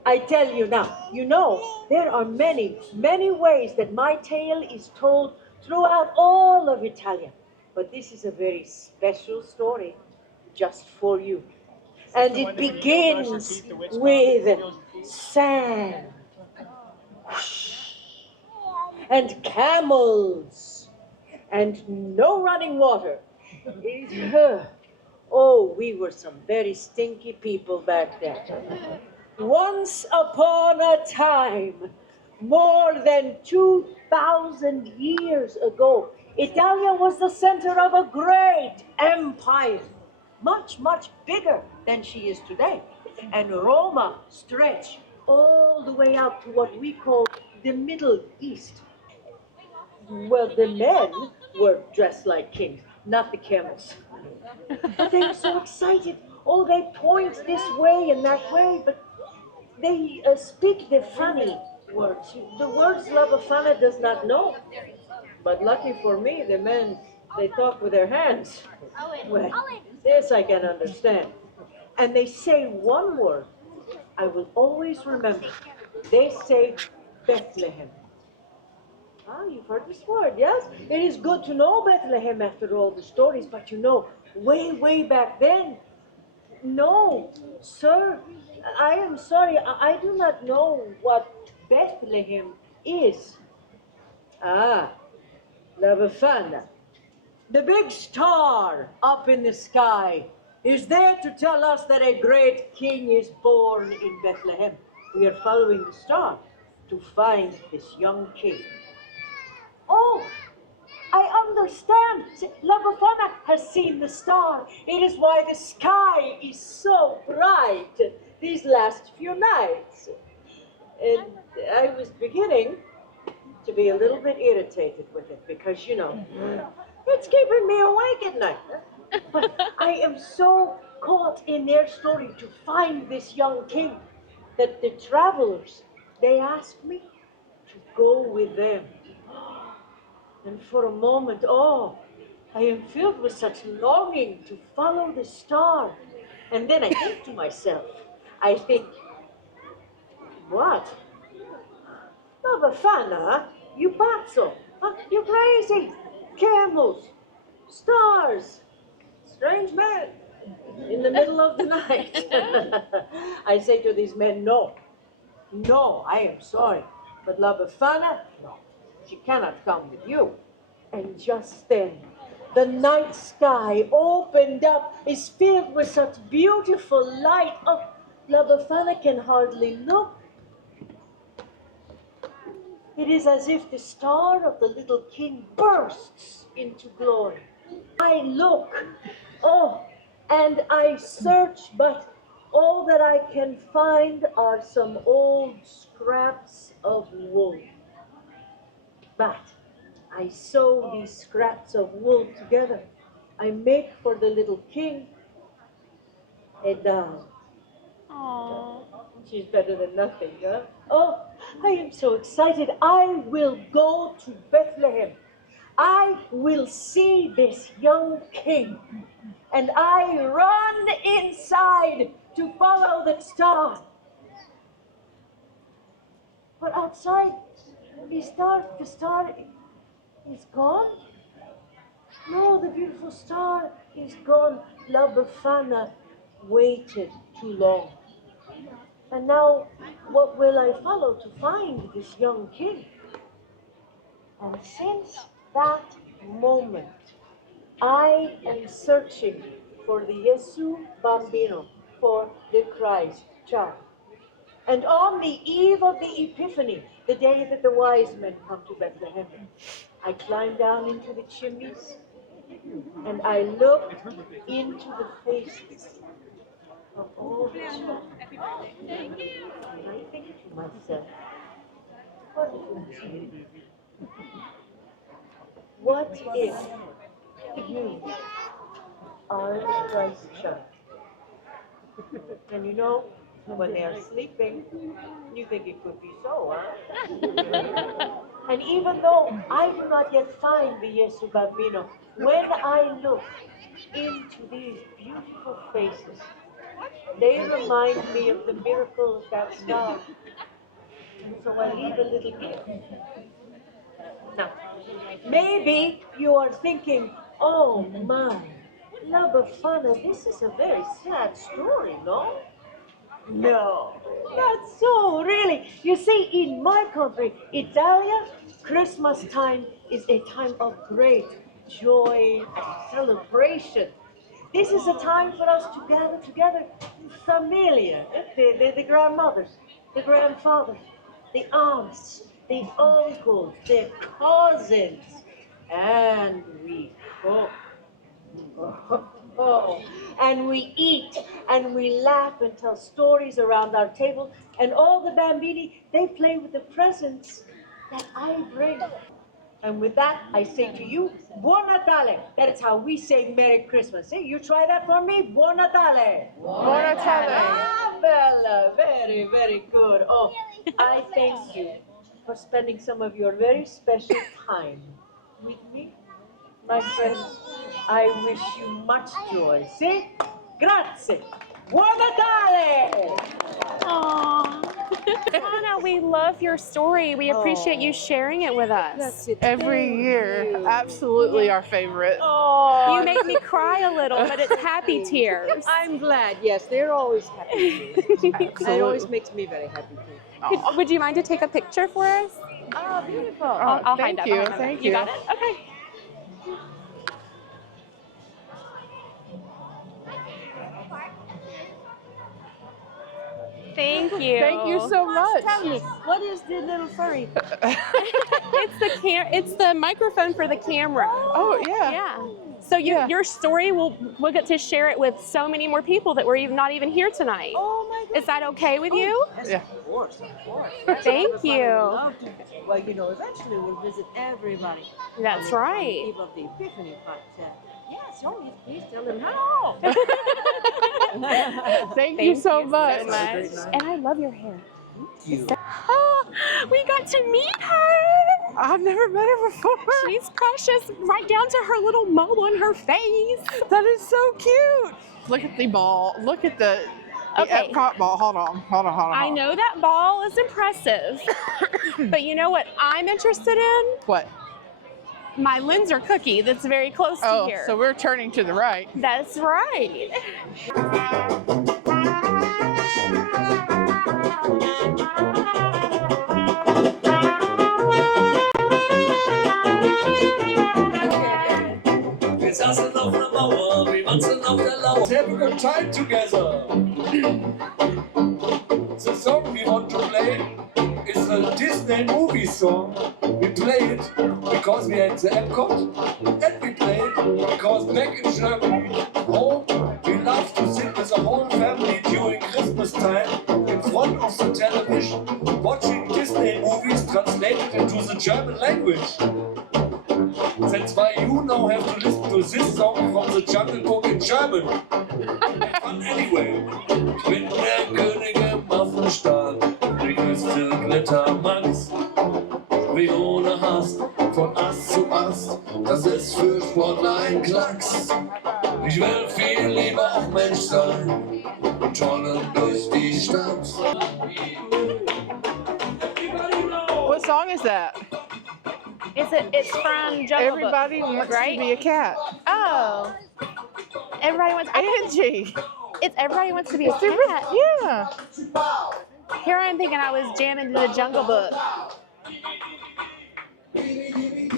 I tell you now, you know, there are many, many ways that my tale is told throughout all of Italia. But this is a very special story just for you. And it begins with sand and camels and no running water. Oh, we were some very stinky people back then. Once upon a time, more than 2,000 years ago, Italia was the center of a great empire, much, much bigger than she is today. And Roma stretched all the way out to what we call the Middle East. Well, the men were dressed like kings, not the camels. But they were so excited. Oh, they point this way and that way, but they speak the funny words. The words La Befana does not know. But lucky for me, the men, they talk with their hands. Well, this I can understand. And they say one word I will always remember. They say Bethlehem. Ah, you've heard this word, yes? It is good to know Bethlehem after all the stories, but you know, way, way back then, no, sir, I am sorry, I do not know what Bethlehem is. Ah, La Befana. The big star up in the sky is there to tell us that a great king is born in Bethlehem. We are following the star to find this young king. Oh, I understand. La Befana has seen the star. It is why the sky is so bright these last few nights. And I was beginning to be a little bit irritated with it because, you know, it's keeping me awake at night. But I am so caught in their story to find this young king that the travelers, they asked me to go with them. And for a moment, oh, I am filled with such longing to follow the star. And then I think to myself, what? La Befana, you pazzo, huh? You crazy. Camels, stars, strange men in the middle of the night. I say to these men, no, I am sorry, but La Befana, no, she cannot come with you. And just then, the night sky opened up, is filled with such beautiful light. Oh, La Befana can hardly look. It is as if the star of the little king bursts into glory. I look, oh, and I search, but all that I can find are some old scraps of wool. But I sew these scraps of wool together. I make for the little king a doll. Aww. She's better than nothing, huh? Oh, I am so excited. I will go to Bethlehem. I will see this young king. And I run inside to follow the star. But outside, it's dark. The star is gone. No, the beautiful star is gone. La Befana waited too long. And now, what will I follow to find this young king? And since that moment, I am searching for the Jesu Bambino, for the Christ child. And on the eve of the Epiphany, the day that the wise men come to Bethlehem, I climb down into the chimneys and I look into the faces of all the children. And I think to myself, what if you are the Christ child? And you know, when they are sleeping, you think it could be so, huh? And even though I do not yet find the Jesu Bambino, when I look into these beautiful faces, they remind me of the miracle of that star. And so I leave a little gift. Now, maybe you are thinking, oh my, La Befana, this is a very sad story, no? No, not so, really. You see, in my country, Italia, Christmas time is a time of great joy and celebration. This is a time for us to gather together, familia, the grandmothers, the grandfathers, the aunts, the uncles, the cousins, and we cook. Oh, and we eat, and we laugh and tell stories around our table, and all the bambini, they play with the presents that I bring. And with that, I say to you, Buon Natale. That is how we say Merry Christmas. See, you try that for me? Buon Natale. Buon Natale. Ah, Bella, very, very good. Oh, I thank you for spending some of your very special time with me. My friends, I wish you much joy. See? Grazie. Buon Natale! Aww. Anna, we love your story. We appreciate you sharing it with us. Every year, absolutely our favorite. Oh, You make me cry a little, but it's happy tears. I'm glad. Yes, they're always happy. It always makes me very happy too. Would you mind to take a picture for us? Oh, beautiful. I'll thank hide you, that behind my thank back. you. You got it? Okay. Thank you. Thank you so much. Tell me, what is the little furry? It's the microphone for the camera. Oh, yeah. Yeah. So your story, we'll get to share it with so many more people that were not even here tonight. Oh my God. Is that okay with you? Yes, Yeah. of course, of course. Thank you. Well, you know, eventually we'll visit everybody. That's on right. the eve of the Epiphany, but yes, please tell them hello. Thank you so much. So much. And I love your hair. You. Oh, we got to meet her. I've never met her before. She's precious, right down to her little mole on her face. That is so cute. Look at the ball. Look at the Okay. Epcot ball. Hold on. I know that ball is impressive, but you know what I'm interested in? What? My Linzer cookie that's very close to here. So we're turning to the right. That's right. Wir saßen auf einer Mauer, wir wanzen auf der Lauer. Let's have a good time together. The song we want to play is a Disney movie song. We play it because we are at the Epcot, and we play it because back in Germany, home, we love to sit with the whole family during Christmas time in front of the television, watching Disney movies translated into the German language. That's why you now have to listen to this song from the Jungle Book in German. Have fun anyway. Ich bin der König im Affenstall, größte Glittermax. Wie ohne Hast, von Ast zu Ast, das ist für Sportler ein Klacks. Ich will viel lieber auch Mensch sein und tollen durch die Stadt. What song is that? It's from Jungle Book. Everybody wants right? to be a cat. Oh. Everybody wants. Angie. It's everybody wants to be a cat. Yeah. Here I'm thinking I was jamming to the Jungle Book.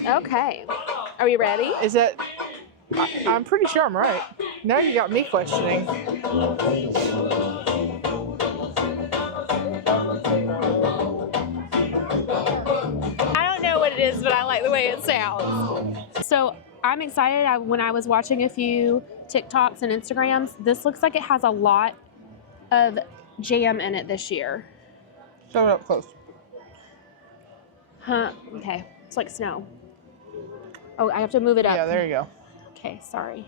Okay. Are we ready? Is that? I'm pretty sure I'm right. Now you got me questioning. I don't know what it is, but I like the way it sounds. So I'm excited. When I was watching a few TikToks and Instagrams, this looks like it has a lot of jam in it this year. Show it up close. Huh? Okay. It's like snow. Oh, I have to move it up. Yeah, there you go. Okay, sorry.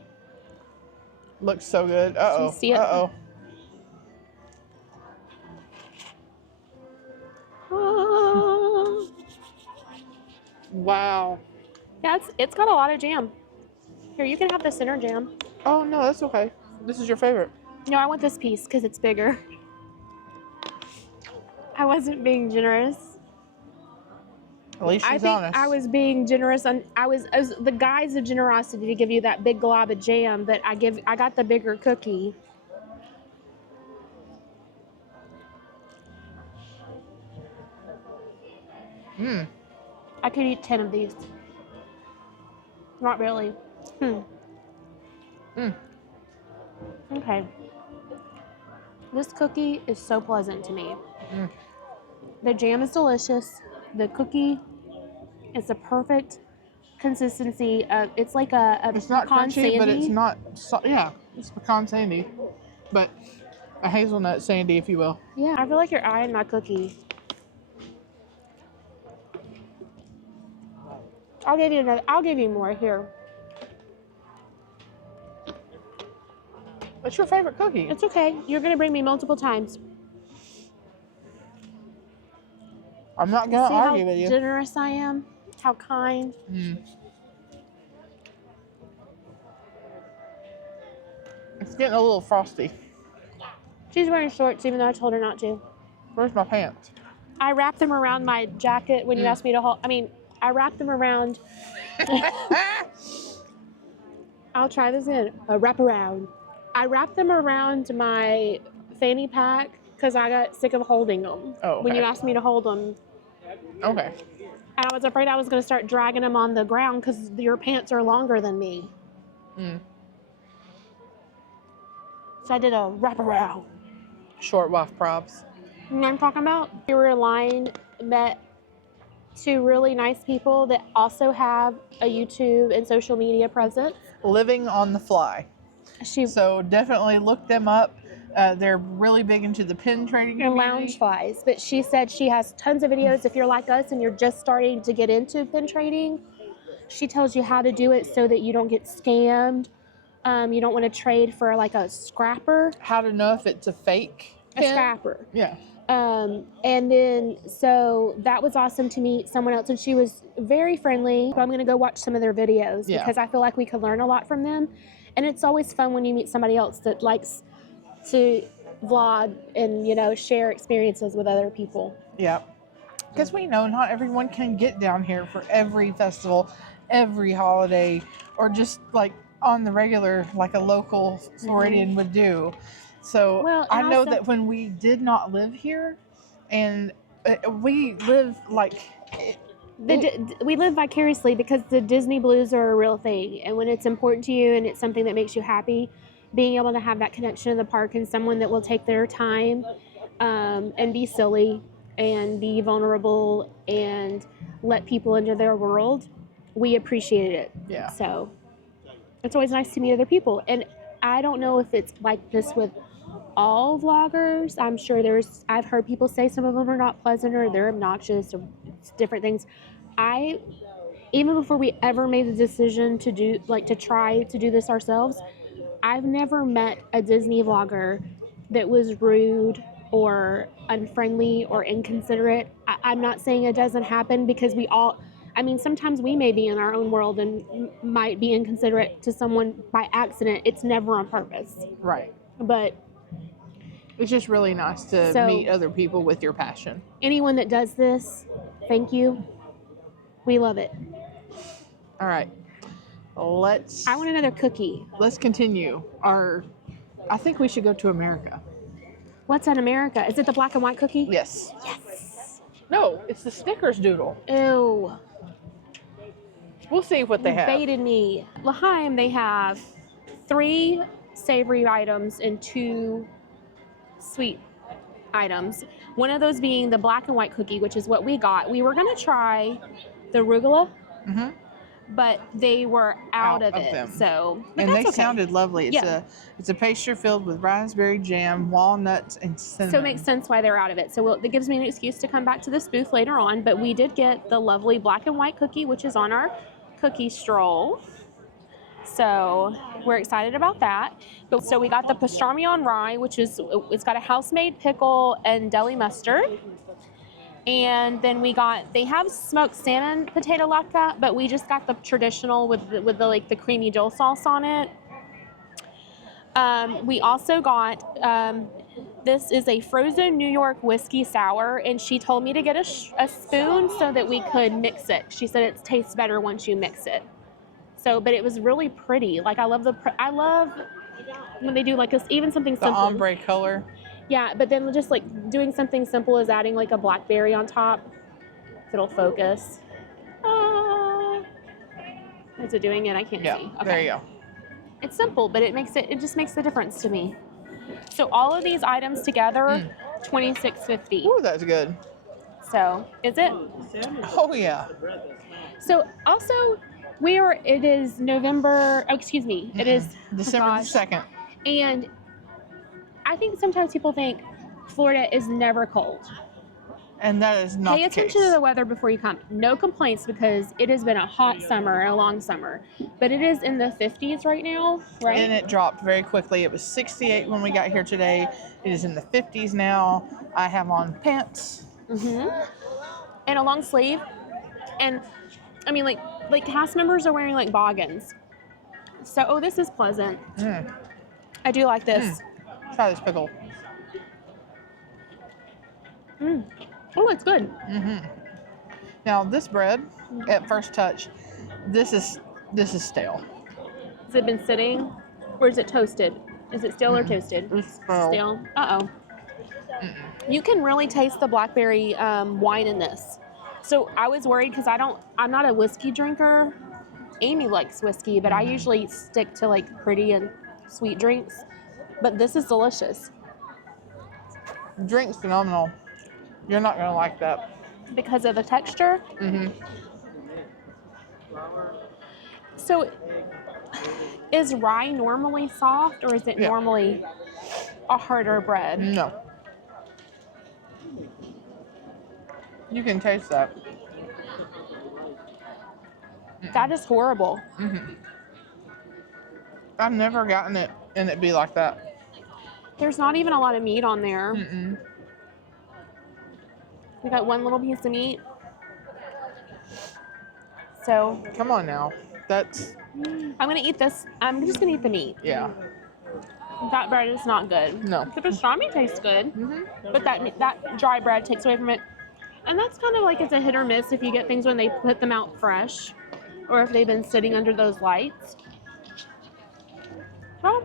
Looks so good. Uh-oh. Do you see it? Uh-oh. Wow. Yeah, it's got a lot of jam. Here, you can have the center jam. Oh, no, that's okay. This is your favorite. No, I want this piece because it's bigger. I wasn't being generous. At least I she's think honest. I was being generous, and I was the guise of generosity to give you that big glob of jam, but I got the bigger cookie. Mmm. I could eat 10 of these. Not really. Okay. This cookie is so pleasant to me. The jam is delicious. The cookie is the perfect consistency. It's like a It's not pecan crunchy, sandy. but it's not. Yeah, it's pecan sandy, but a hazelnut sandy, if you will. Yeah, I feel like you're eyeing my cookie. I'll give you another. I'll give you more here. What's your favorite cookie? It's okay. You're gonna bring me multiple times. I'm not gonna See argue how with you. generous I am? How kind? It's getting a little frosty. She's wearing shorts even though I told her not to. Where's my pants? I wrapped them around my jacket when you asked me to hold. I wrapped them around. I'll try this in. A wrap around. I wrapped them around my fanny pack because I got sick of holding them. Oh, When you okay. asked me to hold them. Okay. And I was afraid I was going to start dragging them on the ground because your pants are longer than me. So I did a wrap around. Short waff props. You know what I'm talking about? We were in line, met two really nice people that also have a YouTube and social media presence. Living on the fly. She So definitely look them up. They're really big into the pin trading and community. lounge flies, but she said she has tons of videos. If you're like us and you're just starting to get into pin trading, she tells you how to do it so that you don't get scammed. You don't want to trade for like a scrapper. How to know if it's a fake A scrapper. Yeah. And then, so that was awesome to meet someone else, and she was very friendly. I'm going to go watch some of their videos because I feel like we could learn a lot from them. And it's always fun when you meet somebody else that likes to vlog and, you know, share experiences with other people. Yeah. Because we know not everyone can get down here for every festival, every holiday, or just like on the regular, like a local Floridian would do. So Well, I and know also- that when we did not live here, and we live like We live vicariously because the Disney blues are a real thing, and when it's important to you and it's something that makes you happy, being able to have that connection in the park and someone that will take their time and be silly and be vulnerable and let people into their world, we appreciated it. Yeah. So it's always nice to meet other people, and I don't know if it's like this with all vloggers. I'm sure I've heard people say some of them are not pleasant or they're obnoxious or different things. Even before we ever made the decision to try to do this ourselves, I've never met a Disney vlogger that was rude or unfriendly or inconsiderate. I'm not saying it doesn't happen because sometimes we may be in our own world and might be inconsiderate to someone by accident. It's never on purpose. Right. But it's just really nice to meet other people with your passion. Anyone that does this, thank you. We love it. All right. I want another cookie. Let's continue. I think we should go to America. What's in America? Is it the black and white cookie? Yes. No, it's the Snickers doodle. Ew. We'll see what they have. Baited me. L'Chaim, they have 3 savory items and 2 sweet items. One of those being the black and white cookie, which is what we got. We were going to try the arugula, but they were out of it. them. But and they that's okay. sounded lovely. It's a pastry filled with raspberry jam, walnuts, and cinnamon. So it makes sense why they're out of it. So that gives me an excuse to come back to this booth later on. But we did get the lovely black and white cookie, which is on our cookie stroll. So we're excited about that. So we got the pastrami on rye, it's got a house-made pickle and deli mustard. And then they have smoked salmon potato latke, but we just got the traditional with the creamy dill sauce on it. We also got, this is a frozen New York whiskey sour, and she told me to get a spoon so that we could mix it. She said it tastes better once you mix it. So, but it was really pretty. Like I love when they do like this, even something simple. The ombre color. Yeah, but then just like doing something simple as adding like a blackberry on top. If it'll focus. Is it doing it? I can't see. Okay. There you go. It's simple, but it just makes the difference to me. So all of these items together, $26.50. Ooh, that's good. So, is it? Oh yeah. So also, it is November, it is December the 2nd. And I think sometimes people think Florida is never cold. And that is not Pay the attention case. to the weather before you come. No complaints because it has been a hot summer, a long summer. But it is in the 50s right now, right? And it dropped very quickly. It was 68 when we got here today. It is in the 50s now. I have on pants. And a long sleeve. And I mean, like cast members are wearing like boggins. So, this is pleasant. I do like this. Try this pickle. Oh, it's good. Now this bread, at first touch, this is stale. Has it been sitting, or is it toasted? Is it stale or toasted? It's stale. Stale. You can really taste the blackberry wine in this. So I was worried because I'm not a whiskey drinker. Amy likes whiskey, but I usually stick to like pretty and sweet drinks. But this is delicious. Drink's phenomenal. You're not gonna like that. because of the texture. Mm-hmm. So, is rye normally soft, or is it Yeah. normally a harder bread? No. You can taste that. That is horrible. Mm-hmm. I've never gotten it and it be like that. There's not even a lot of meat on there. Mm-mm. We got one little piece of meat. So Come on now. That's, I'm gonna eat this. I'm just gonna eat the meat. yeah. That bread is not good. No. The pastrami tastes good, Mm-hmm. but that dry bread takes away from it. And that's kind of like it's a hit or miss if you get things when they put them out fresh, or if they've been sitting under those lights. Well,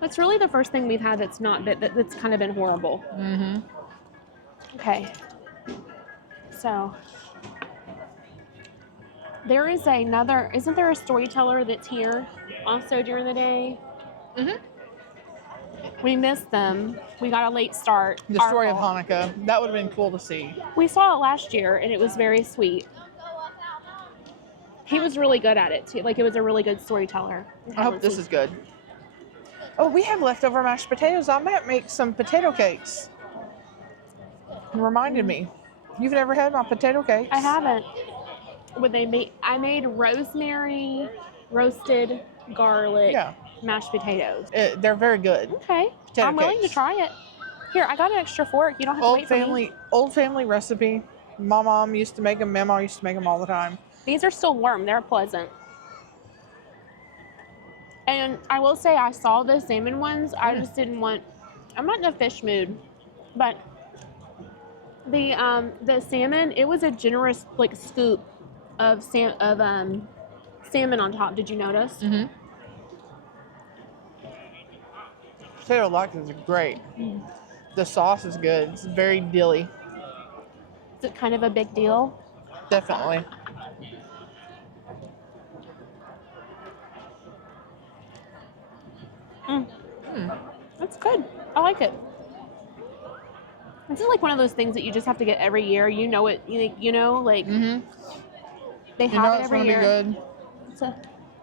that's really the first thing we've had that's not that's kind of been horrible. Mm-hmm. Okay. So there is another. Isn't there a storyteller that's here also during the day? Mm-hmm. We missed them. We got a late start. The Our story of fault. Hanukkah. That would have been cool to see. We saw it last year, and it was very sweet. He was really good at it too. Like, it was a really good storyteller. I hope this is good. Oh, we have leftover mashed potatoes. I might make some potato cakes. Reminded me. You've never had my potato cakes? I haven't. I made rosemary roasted garlic Yeah. mashed potatoes. They're very good. Okay. Potato I'm willing to cakes. try it. Here, I got an extra fork. You don't have to wait for me. Old family recipe. My mom used to make them. My mom used to make them all the time. These are still warm. They're pleasant. And I will say I saw the salmon ones. I just didn't want. I'm not in a fish mood, but the salmon. It was a generous like scoop of salmon on top. Did you notice? Mm-hmm. Potato latkes is great. The sauce is good. It's very dilly. Is it kind of a big deal? Definitely. That's good. I like it. It's like one of those things that you just have to get every year. You know it. You know, like Mm-hmm. they You know have it it's every gonna year. be good. So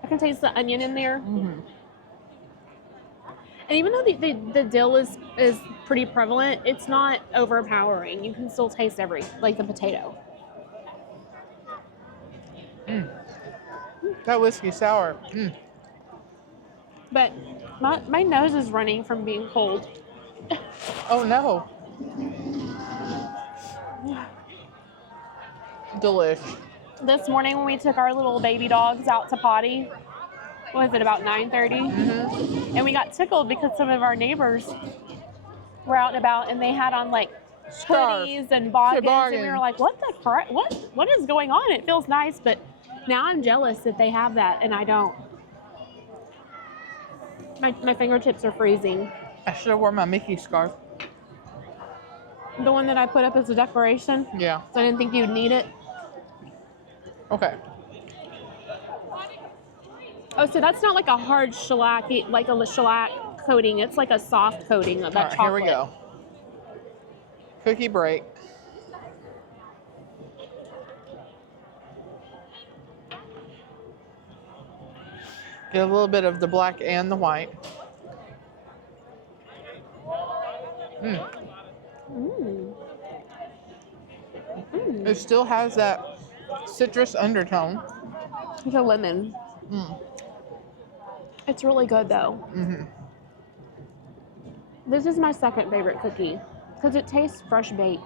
I can taste the onion in there. Mm-hmm. And even though the dill is pretty prevalent, it's not overpowering. You can still taste like the potato. That whiskey sour. Mm. But my nose is running from being cold. Oh no. Delish. This morning when we took our little baby dogs out to potty, what was it, about 9:30? Mm-hmm. And we got tickled because some of our neighbors were out and about and they had on like Scarf. hoodies and boggins, and we Toboggan. were like, what the crap? What is going on? It feels nice, but now I'm jealous that they have that and I don't. My fingertips are freezing. I should have worn my Mickey scarf. The one that I put up as a decoration, Yeah. so I didn't think you'd need it. Okay. Oh, so that's not like a hard shellac, like a shellac coating. It's like a soft coating of that All right, chocolate. here we go. Cookie break. Get a little bit of the black and the white. Mm. Mm. It still has that citrus undertone. It's a lemon. Mm. It's really good though. Mm-hmm. This is my second favorite cookie because it tastes fresh baked.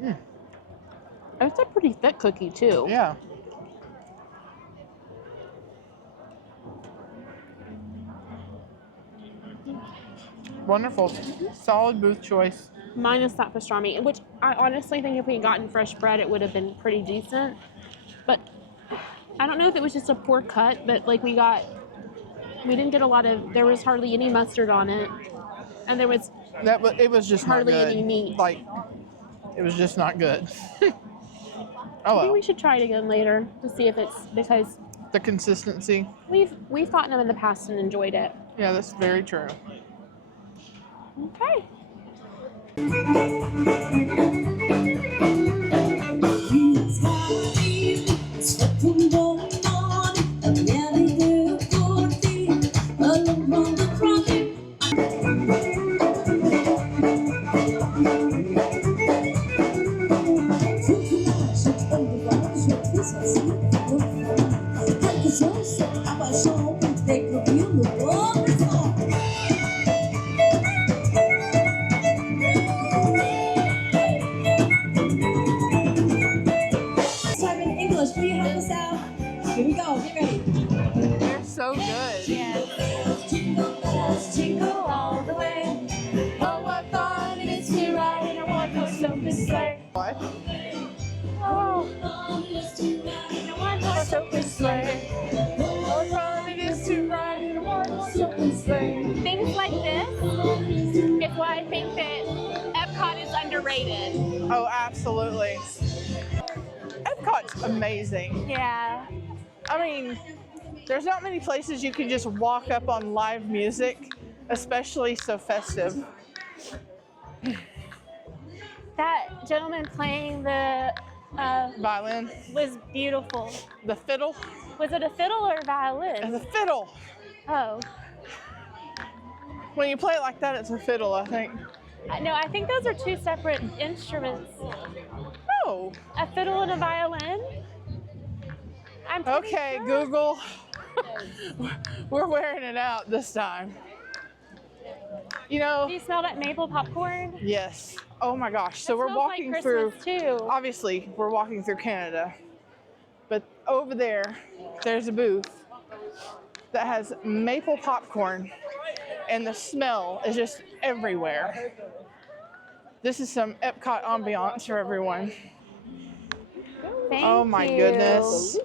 Mm. It's a pretty thick cookie too. Yeah. Wonderful. Solid booth choice. Minus that pastrami, which I honestly think if we had gotten fresh bread, it would have been pretty decent. But I don't know if it was just a poor cut, but like we didn't get a lot of, there was hardly any mustard on it. And there was It was just hardly not good. any meat. Like, it was just not good. Oh I think well. we should try it again later to see if it's, because The consistency. we've gotten them in the past and enjoyed it. Yeah, that's very true. Okay. They're so good. Jingle all the way. Oh, what fun it is to ride in a one-horse open sleigh. What? Oh, in a one-horse open sleigh. What fun it is to ride in a one-horse open sleigh. Things like this is why I think that Epcot is underrated. Oh, absolutely. Epcot's amazing. Yeah. I mean, there's not many places you can just walk up on live music, especially so festive. That gentleman playing the Violin, was beautiful. the fiddle, Was it a fiddle or a and violin? the fiddle. Oh. When you play it like that, it's a fiddle, I think. No, I think those are two separate instruments. Oh, A fiddle and a violin. I'm pretty okay, sure. Google. We're wearing it out this time. You know, Do you smell that maple popcorn? yes. Oh my gosh. So It we're smells walking like through, Christmas too. obviously, we're walking through Canada. But over there, there's a booth that has maple popcorn, and the smell is just everywhere. This is some Epcot ambiance for everyone. Thank Oh my you. goodness.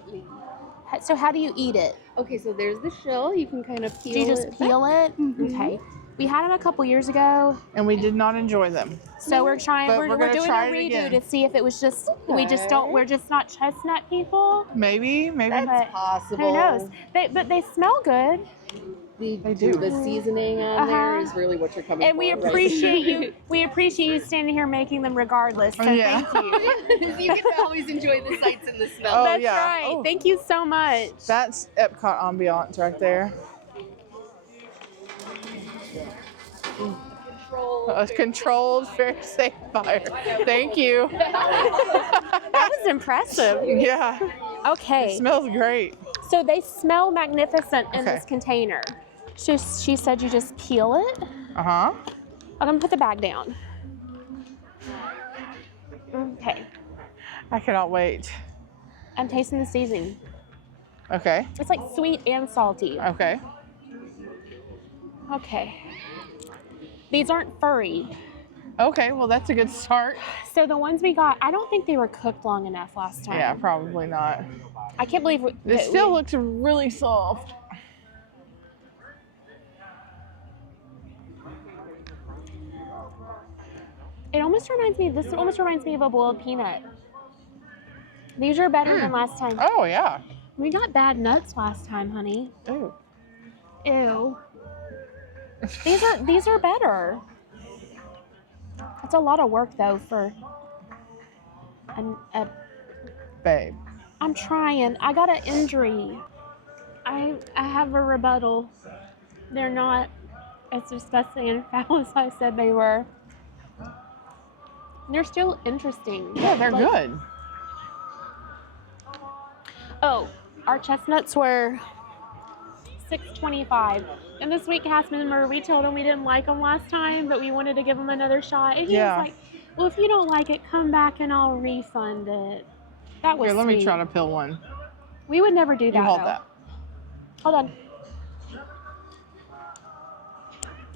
So how do you eat it? Okay, so there's the shell. You can kind of peel Do you just it. peel it? Okay. We had them a couple years ago, And we did not enjoy them. so we're trying. But We're, we're we're gonna doing try a it redo again. to see if it was just we're just not chestnut people. Maybe. But Possible. who knows? But they smell good, They do. The seasoning on there is really what you're coming and we for. right? appreciate you. We appreciate you standing here making them regardless. So Yeah. thank you. You get to always enjoy the sights and the smell. Oh, That's yeah. right. Oh. Thank you so much. That's Epcot ambiance right there. A controlled, very safe fire. Thank you. That was impressive. Yeah. Okay. It smells great. So they smell magnificent in Okay. this container. She said you just peel it. Uh-huh. I'm gonna put the bag down. Okay. I cannot wait. I'm tasting the seasoning. Okay. It's like sweet and salty. Okay. Okay. These aren't furry. Okay, well, that's a good start. So the ones we got, I don't think they were cooked long enough last time. Yeah, probably not. I can't believe It still looks really soft. It almost reminds me. This almost reminds me of a boiled peanut. These are better than last time. Oh, yeah. We got bad nuts last time, honey. Ooh. Ew. These are better. It's a lot of work though for a Babe. I'm trying. I got an injury. I have a rebuttal. They're not as disgusting and foul as I said they were. They're still interesting. Yeah, they're Like- good. Oh, our chestnuts were $6.25. And this week, cast member, we told him we didn't like them last time, but we wanted to give them another shot. And he Yeah. was like, well, if you don't like it, come back and I'll refund it. That was Here, let me sweet. try to peel one. We would never do that. You hold though. that. Hold on.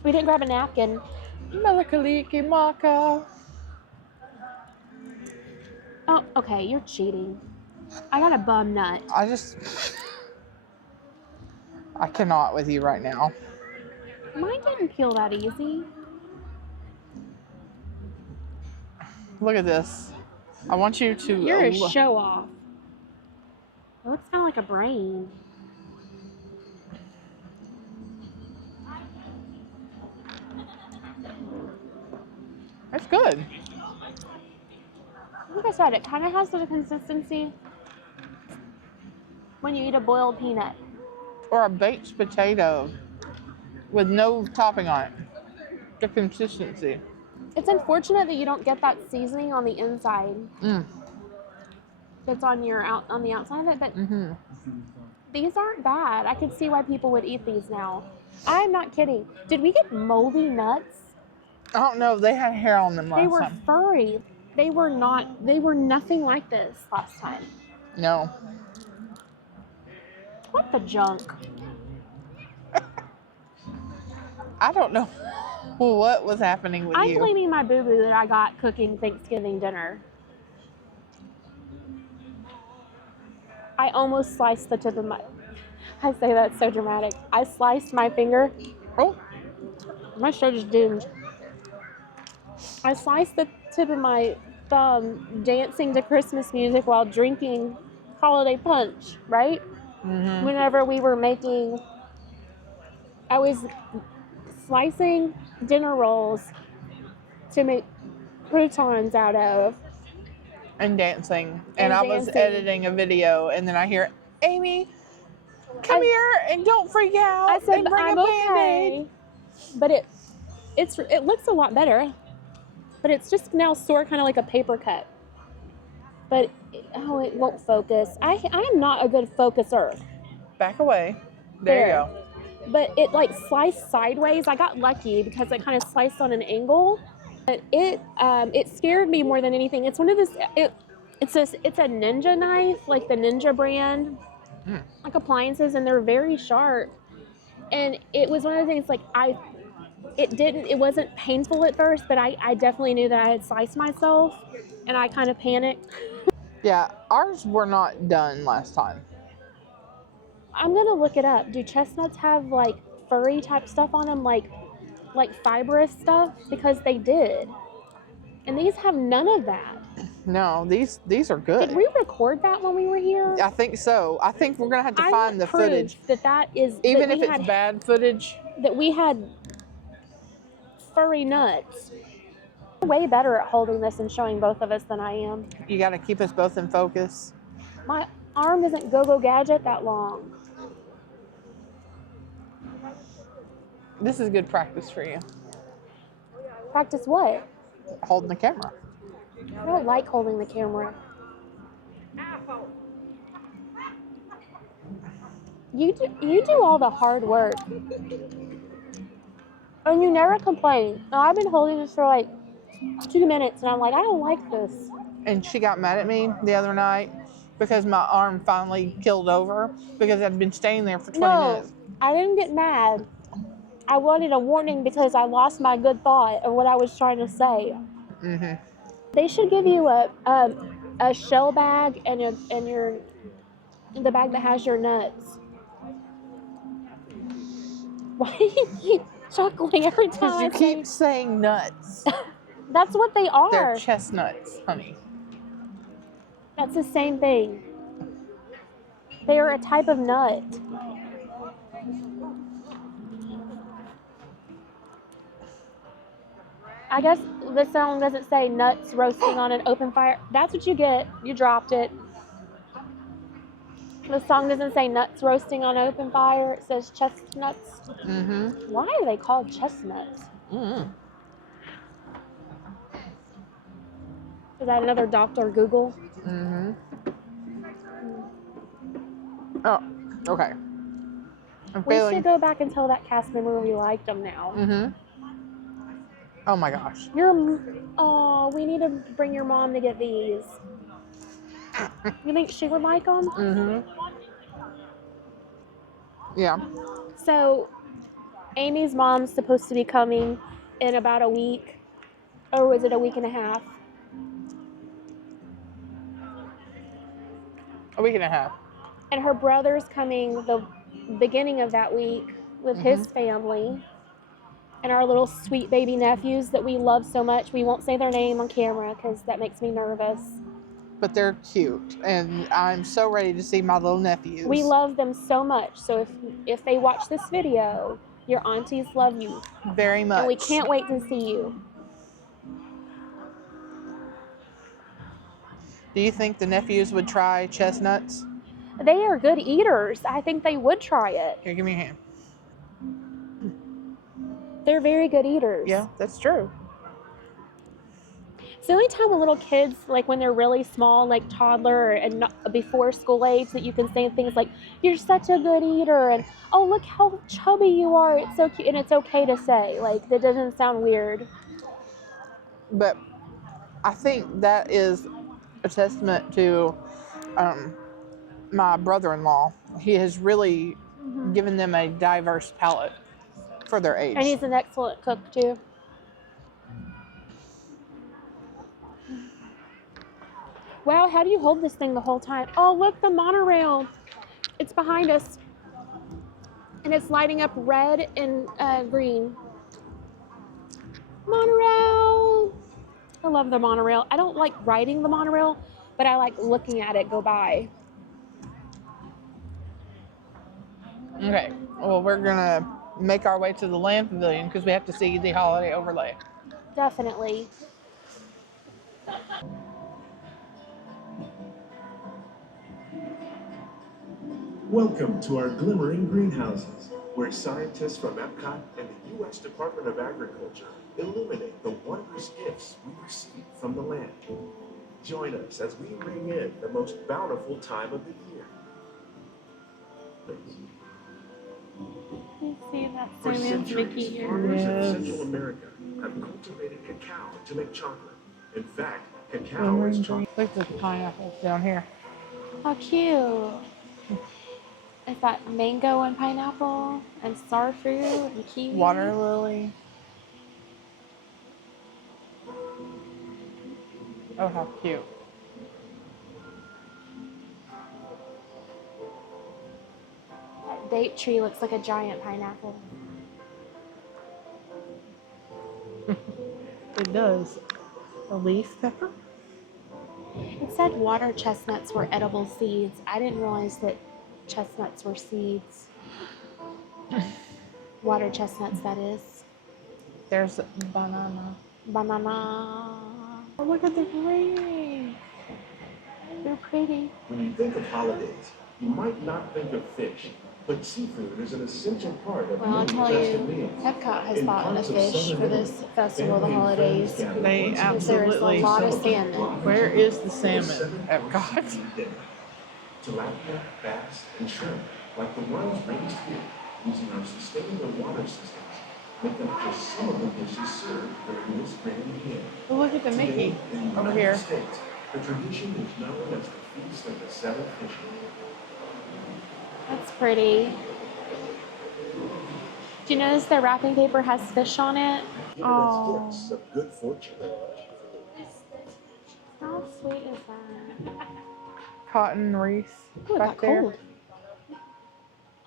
We didn't grab a napkin. Melakaliki maka. Oh, okay, you're cheating. I got a bum nut. I cannot with you right now. Mine didn't peel that easy. Look at this. I want you to. You're a show off. It looks kind of like a brain. It's good. Like I said, it kind of has the consistency when you eat a boiled peanut. Or a baked potato with no topping on it. The consistency. It's unfortunate that you don't get that seasoning on the inside. That's on on the outside of it, but these aren't bad. I could see why people would eat these now. I'm not kidding. Did we get moldy nuts? I don't know. They had hair on them last They were time. furry. They were nothing like this last time. No. What the junk? I don't know what was happening with you. I'm blaming my boo-boo that I got cooking Thanksgiving dinner. I almost sliced the tip of my... I say that's so dramatic. I sliced my finger. Oh, my shirt is doomed. I sliced the tip of my thumb dancing to Christmas music while drinking holiday punch, right? Whenever we were making... I was slicing dinner rolls to make croutons out of. And dancing. And I was editing a video, and then I hear, Amy, come here and don't freak out. I said, and bring I'm a okay. Band-Aid. But it looks a lot better. But it's just now sore, kind of like a paper cut. But, it won't focus. I am not a good focuser. Back away. There you go. But it like sliced sideways. I got lucky because it kind of sliced on an angle. But it scared me more than anything. It's one of those. It's a Ninja knife, like the Ninja brand, like appliances, and they're very sharp. And it was one of the things like it wasn't painful at first, but I definitely knew that I had sliced myself, and I kind of panicked. Yeah, ours were not done last time. I'm gonna look it up. Do chestnuts have like furry type stuff on them, like fibrous stuff? Because they did, and these have none of that. No, these are good. Did we record that when we were here? I think so. I think we're gonna have to find the footage. That is even if it's bad footage. That we had furry nuts. I'm way better at holding this and showing both of us than I am. You got to keep us both in focus. My arm isn't go-go gadget that long. This is good practice for you. Practice what? Holding the camera. I don't like holding the camera. You do all the hard work. And you never complain. Now, I've been holding this for like 2 minutes and I'm like, I don't like this. And she got mad at me the other night because my arm finally killed over because I'd been staying there for 20 minutes. I didn't get mad. I wanted a warning because I lost my good thought of what I was trying to say. They should give you a shell bag and the bag that has your nuts. Why do you keep chuckling every time? Because you keep saying nuts. That's what they are. They're chestnuts, honey. That's the same thing. They are a type of nut. I guess the song doesn't say nuts roasting on an open fire. That's what you get. You dropped it. The song doesn't say nuts roasting on open fire. It says chestnuts. Why are they called chestnuts? Is that another Dr. Google? Oh, okay. We should go back and tell that cast member we liked them now. Oh my gosh. We need to bring your mom to get these. You think she would like them? Yeah. So, Amy's mom's supposed to be coming in about a week. Or was it a week and a half? A week and a half. And her brother's coming the beginning of that week with his family. And our little sweet baby nephews that we love so much. We won't say their name on camera because that makes me nervous. But they're cute. And I'm so ready to see my little nephews. We love them so much. So if they watch this video, your aunties love you. Very much. And we can't wait to see you. Do you think the nephews would try chestnuts? They are good eaters. I think they would try it. Here, give me a hand. They're very good eaters. Yeah, that's true. It's the only time when little kids, like when they're really small, like toddler and not, before school age, that you can say things like, "You're such a good eater," and "Oh, look how chubby you are." It's so cute, and it's okay to say. Like, that doesn't sound weird. But I think that is a testament to my brother-in-law. He has really given them a diverse palate for their age. And he's an excellent cook too. Wow, how do you hold this thing the whole time? Oh, look, the monorail. It's behind us. And it's lighting up red and green. Monorail. I love the monorail. I don't like riding the monorail, but I like looking at it go by. Okay, well, we're gonna make our way to the land pavilion because we have to see the holiday overlay. Definitely. Welcome to our Glimmering Greenhouses, where scientists from Epcot and the U.S. Department of Agriculture illuminate the wondrous gifts we receive from the land. Join us as we ring in the most bountiful time of the year. Please. You see that For Simon's centuries, Mickey here. farmers of Central America have cultivated cacao to make chocolate. In fact, cacao is chocolate. Look at the pineapples down here. How cute. Is that mango and pineapple and starfruit and kiwi? Water lily. Oh, how cute. That date tree looks like a giant pineapple. It does. A leaf pepper? It said water chestnuts were edible seeds. I didn't realize that chestnuts were seeds. Water chestnuts, that is. There's banana. Banana. Oh, look at the green. They're pretty. When you think of holidays, you might not think of fish, but seafood is an essential part of Well, I'll many tell festive you, meals. Epcot has In bought a parts of fish Southern for Italy, this festival of the family and holidays. friends gather They once a There's absolutely. a lot of celebrate salmon. Where is the the salmon, seventh Epcot? seafood dinner. Tilapia, bass, and shrimp, like the ones raised here, using our sustainable water systems, make up just some of the dishes served during this grand meal. Oh, look at the Today, Mickey in the over United here. States, the tradition is known as the Feast of the Seven Fishes. That's pretty. Do you notice the wrapping paper has fish on it? Given as gifts of good fortune. How sweet is that? Cotton wreath Ooh, it back got there. cold.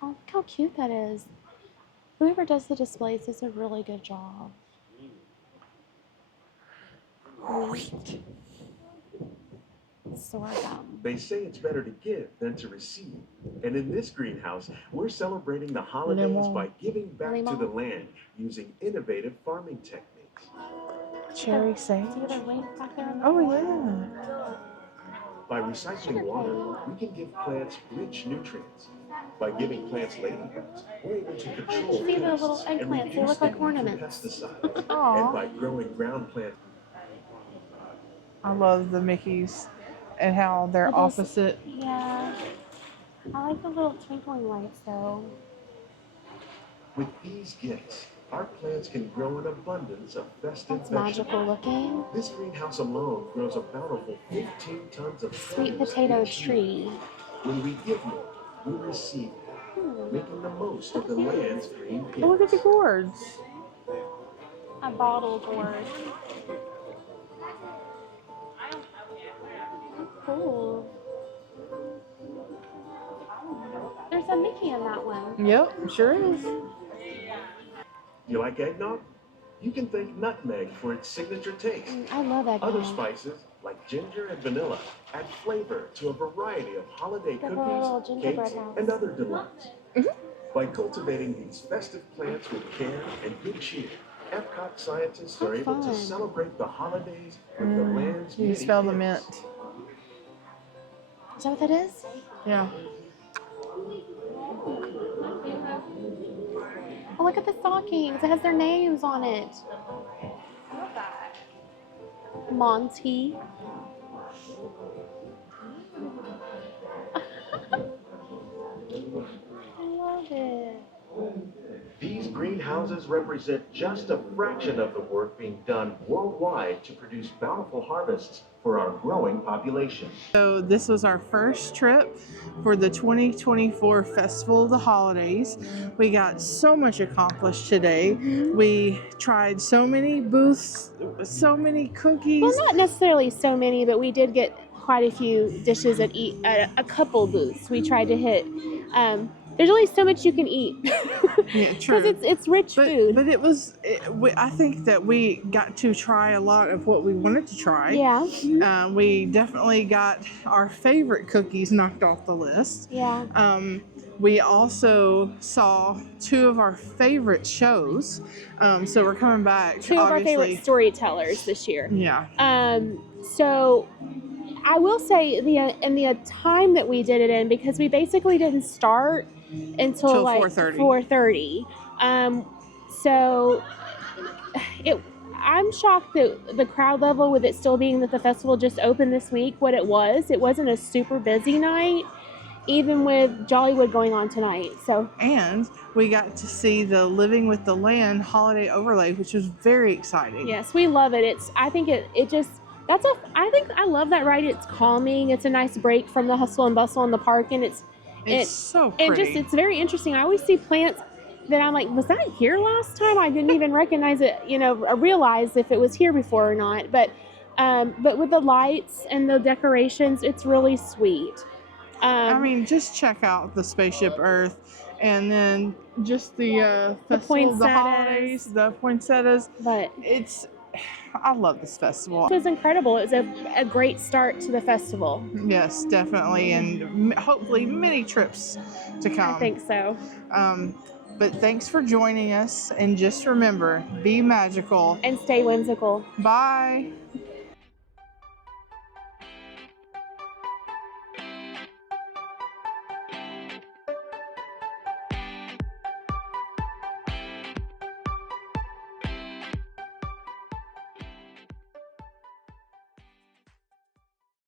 Oh, look how cute that is. Whoever does the displays does a really good job. Sweet. Sorghum. They say it's better to give than to receive. And in this greenhouse, we're celebrating the holidays Lemon. by giving back to Lemon. the land using innovative farming techniques. Cherry sage. See the leaf back there in the Oh, corner? yeah. By recycling water, we can give plants rich nutrients. By giving plants ladybugs, we're able to control See the pests little and eggplants, they reduce look the like need for ornaments. pesticides. Aw. And by growing ground plants, I love the Mickeys and how they're Are those- opposite. Yeah. I like the little twinkling lights though. with these gifts, our plants can grow an abundance of festive That's vegetables. magical looking. This greenhouse alone grows a bountiful 15 tons of Sweet produce potato each year. tree. When we give more, we receive more, making the most of the land's green gifts. Oh, look at the gourds. A bottle gourd. Cool. There's a Mickey in that one. Yep, sure is. You like eggnog? You can thank nutmeg for its signature taste. I love eggnog. Other spices, like ginger and vanilla, add flavor to a variety of holiday The little cookies, gingerbread cakes, house. and other delights. By cultivating these festive plants with care and good cheer, Epcot scientists are able to fun. celebrate the holidays with the land's You many smell the gifts. mint. Is that what that is? Yeah. Oh, look at the stockings. It has their names on it. Monty. I love it. These greenhouses represent just a fraction of the work being done worldwide to produce bountiful harvests for our growing population. So this was our first trip for the 2024 Festival of the Holidays. We got so much accomplished today. We tried so many booths, so many cookies. Well, not necessarily so many, but we did get quite a few dishes at a couple booths. We tried to hit. There's only so much you can eat. Yeah, true. Because it's rich food. But I think that we got to try a lot of what we wanted to try. Yeah. We definitely got our favorite cookies knocked off the list. Yeah. We also saw two of our favorite shows. So we're coming back. Two of our favorite storytellers this year. Yeah. So I will say the time that we did it in, because we basically didn't start until like 4:30. So I'm shocked that the crowd level, with it still being that the festival just opened this week, what it wasn't a super busy night, even with Jollywood going on tonight. So, and we got to see the Living with the Land holiday overlay, which was very exciting. Yes, we love it. I think I love that ride. It's calming. It's a nice break from the hustle and bustle in the park, and it's so pretty. And it's very interesting. I always see plants that I'm like, was that here last time? I didn't even recognize it, realize if it was here before or not. But with the lights and the decorations, it's really sweet. I mean, just check out the Spaceship Earth, and then just the festival of the holidays, the poinsettias. But I love this festival. It was incredible. It was a great start to the festival. Yes, definitely, and hopefully many trips to come. I think so. But thanks for joining us, and just remember, be magical and stay whimsical. Bye.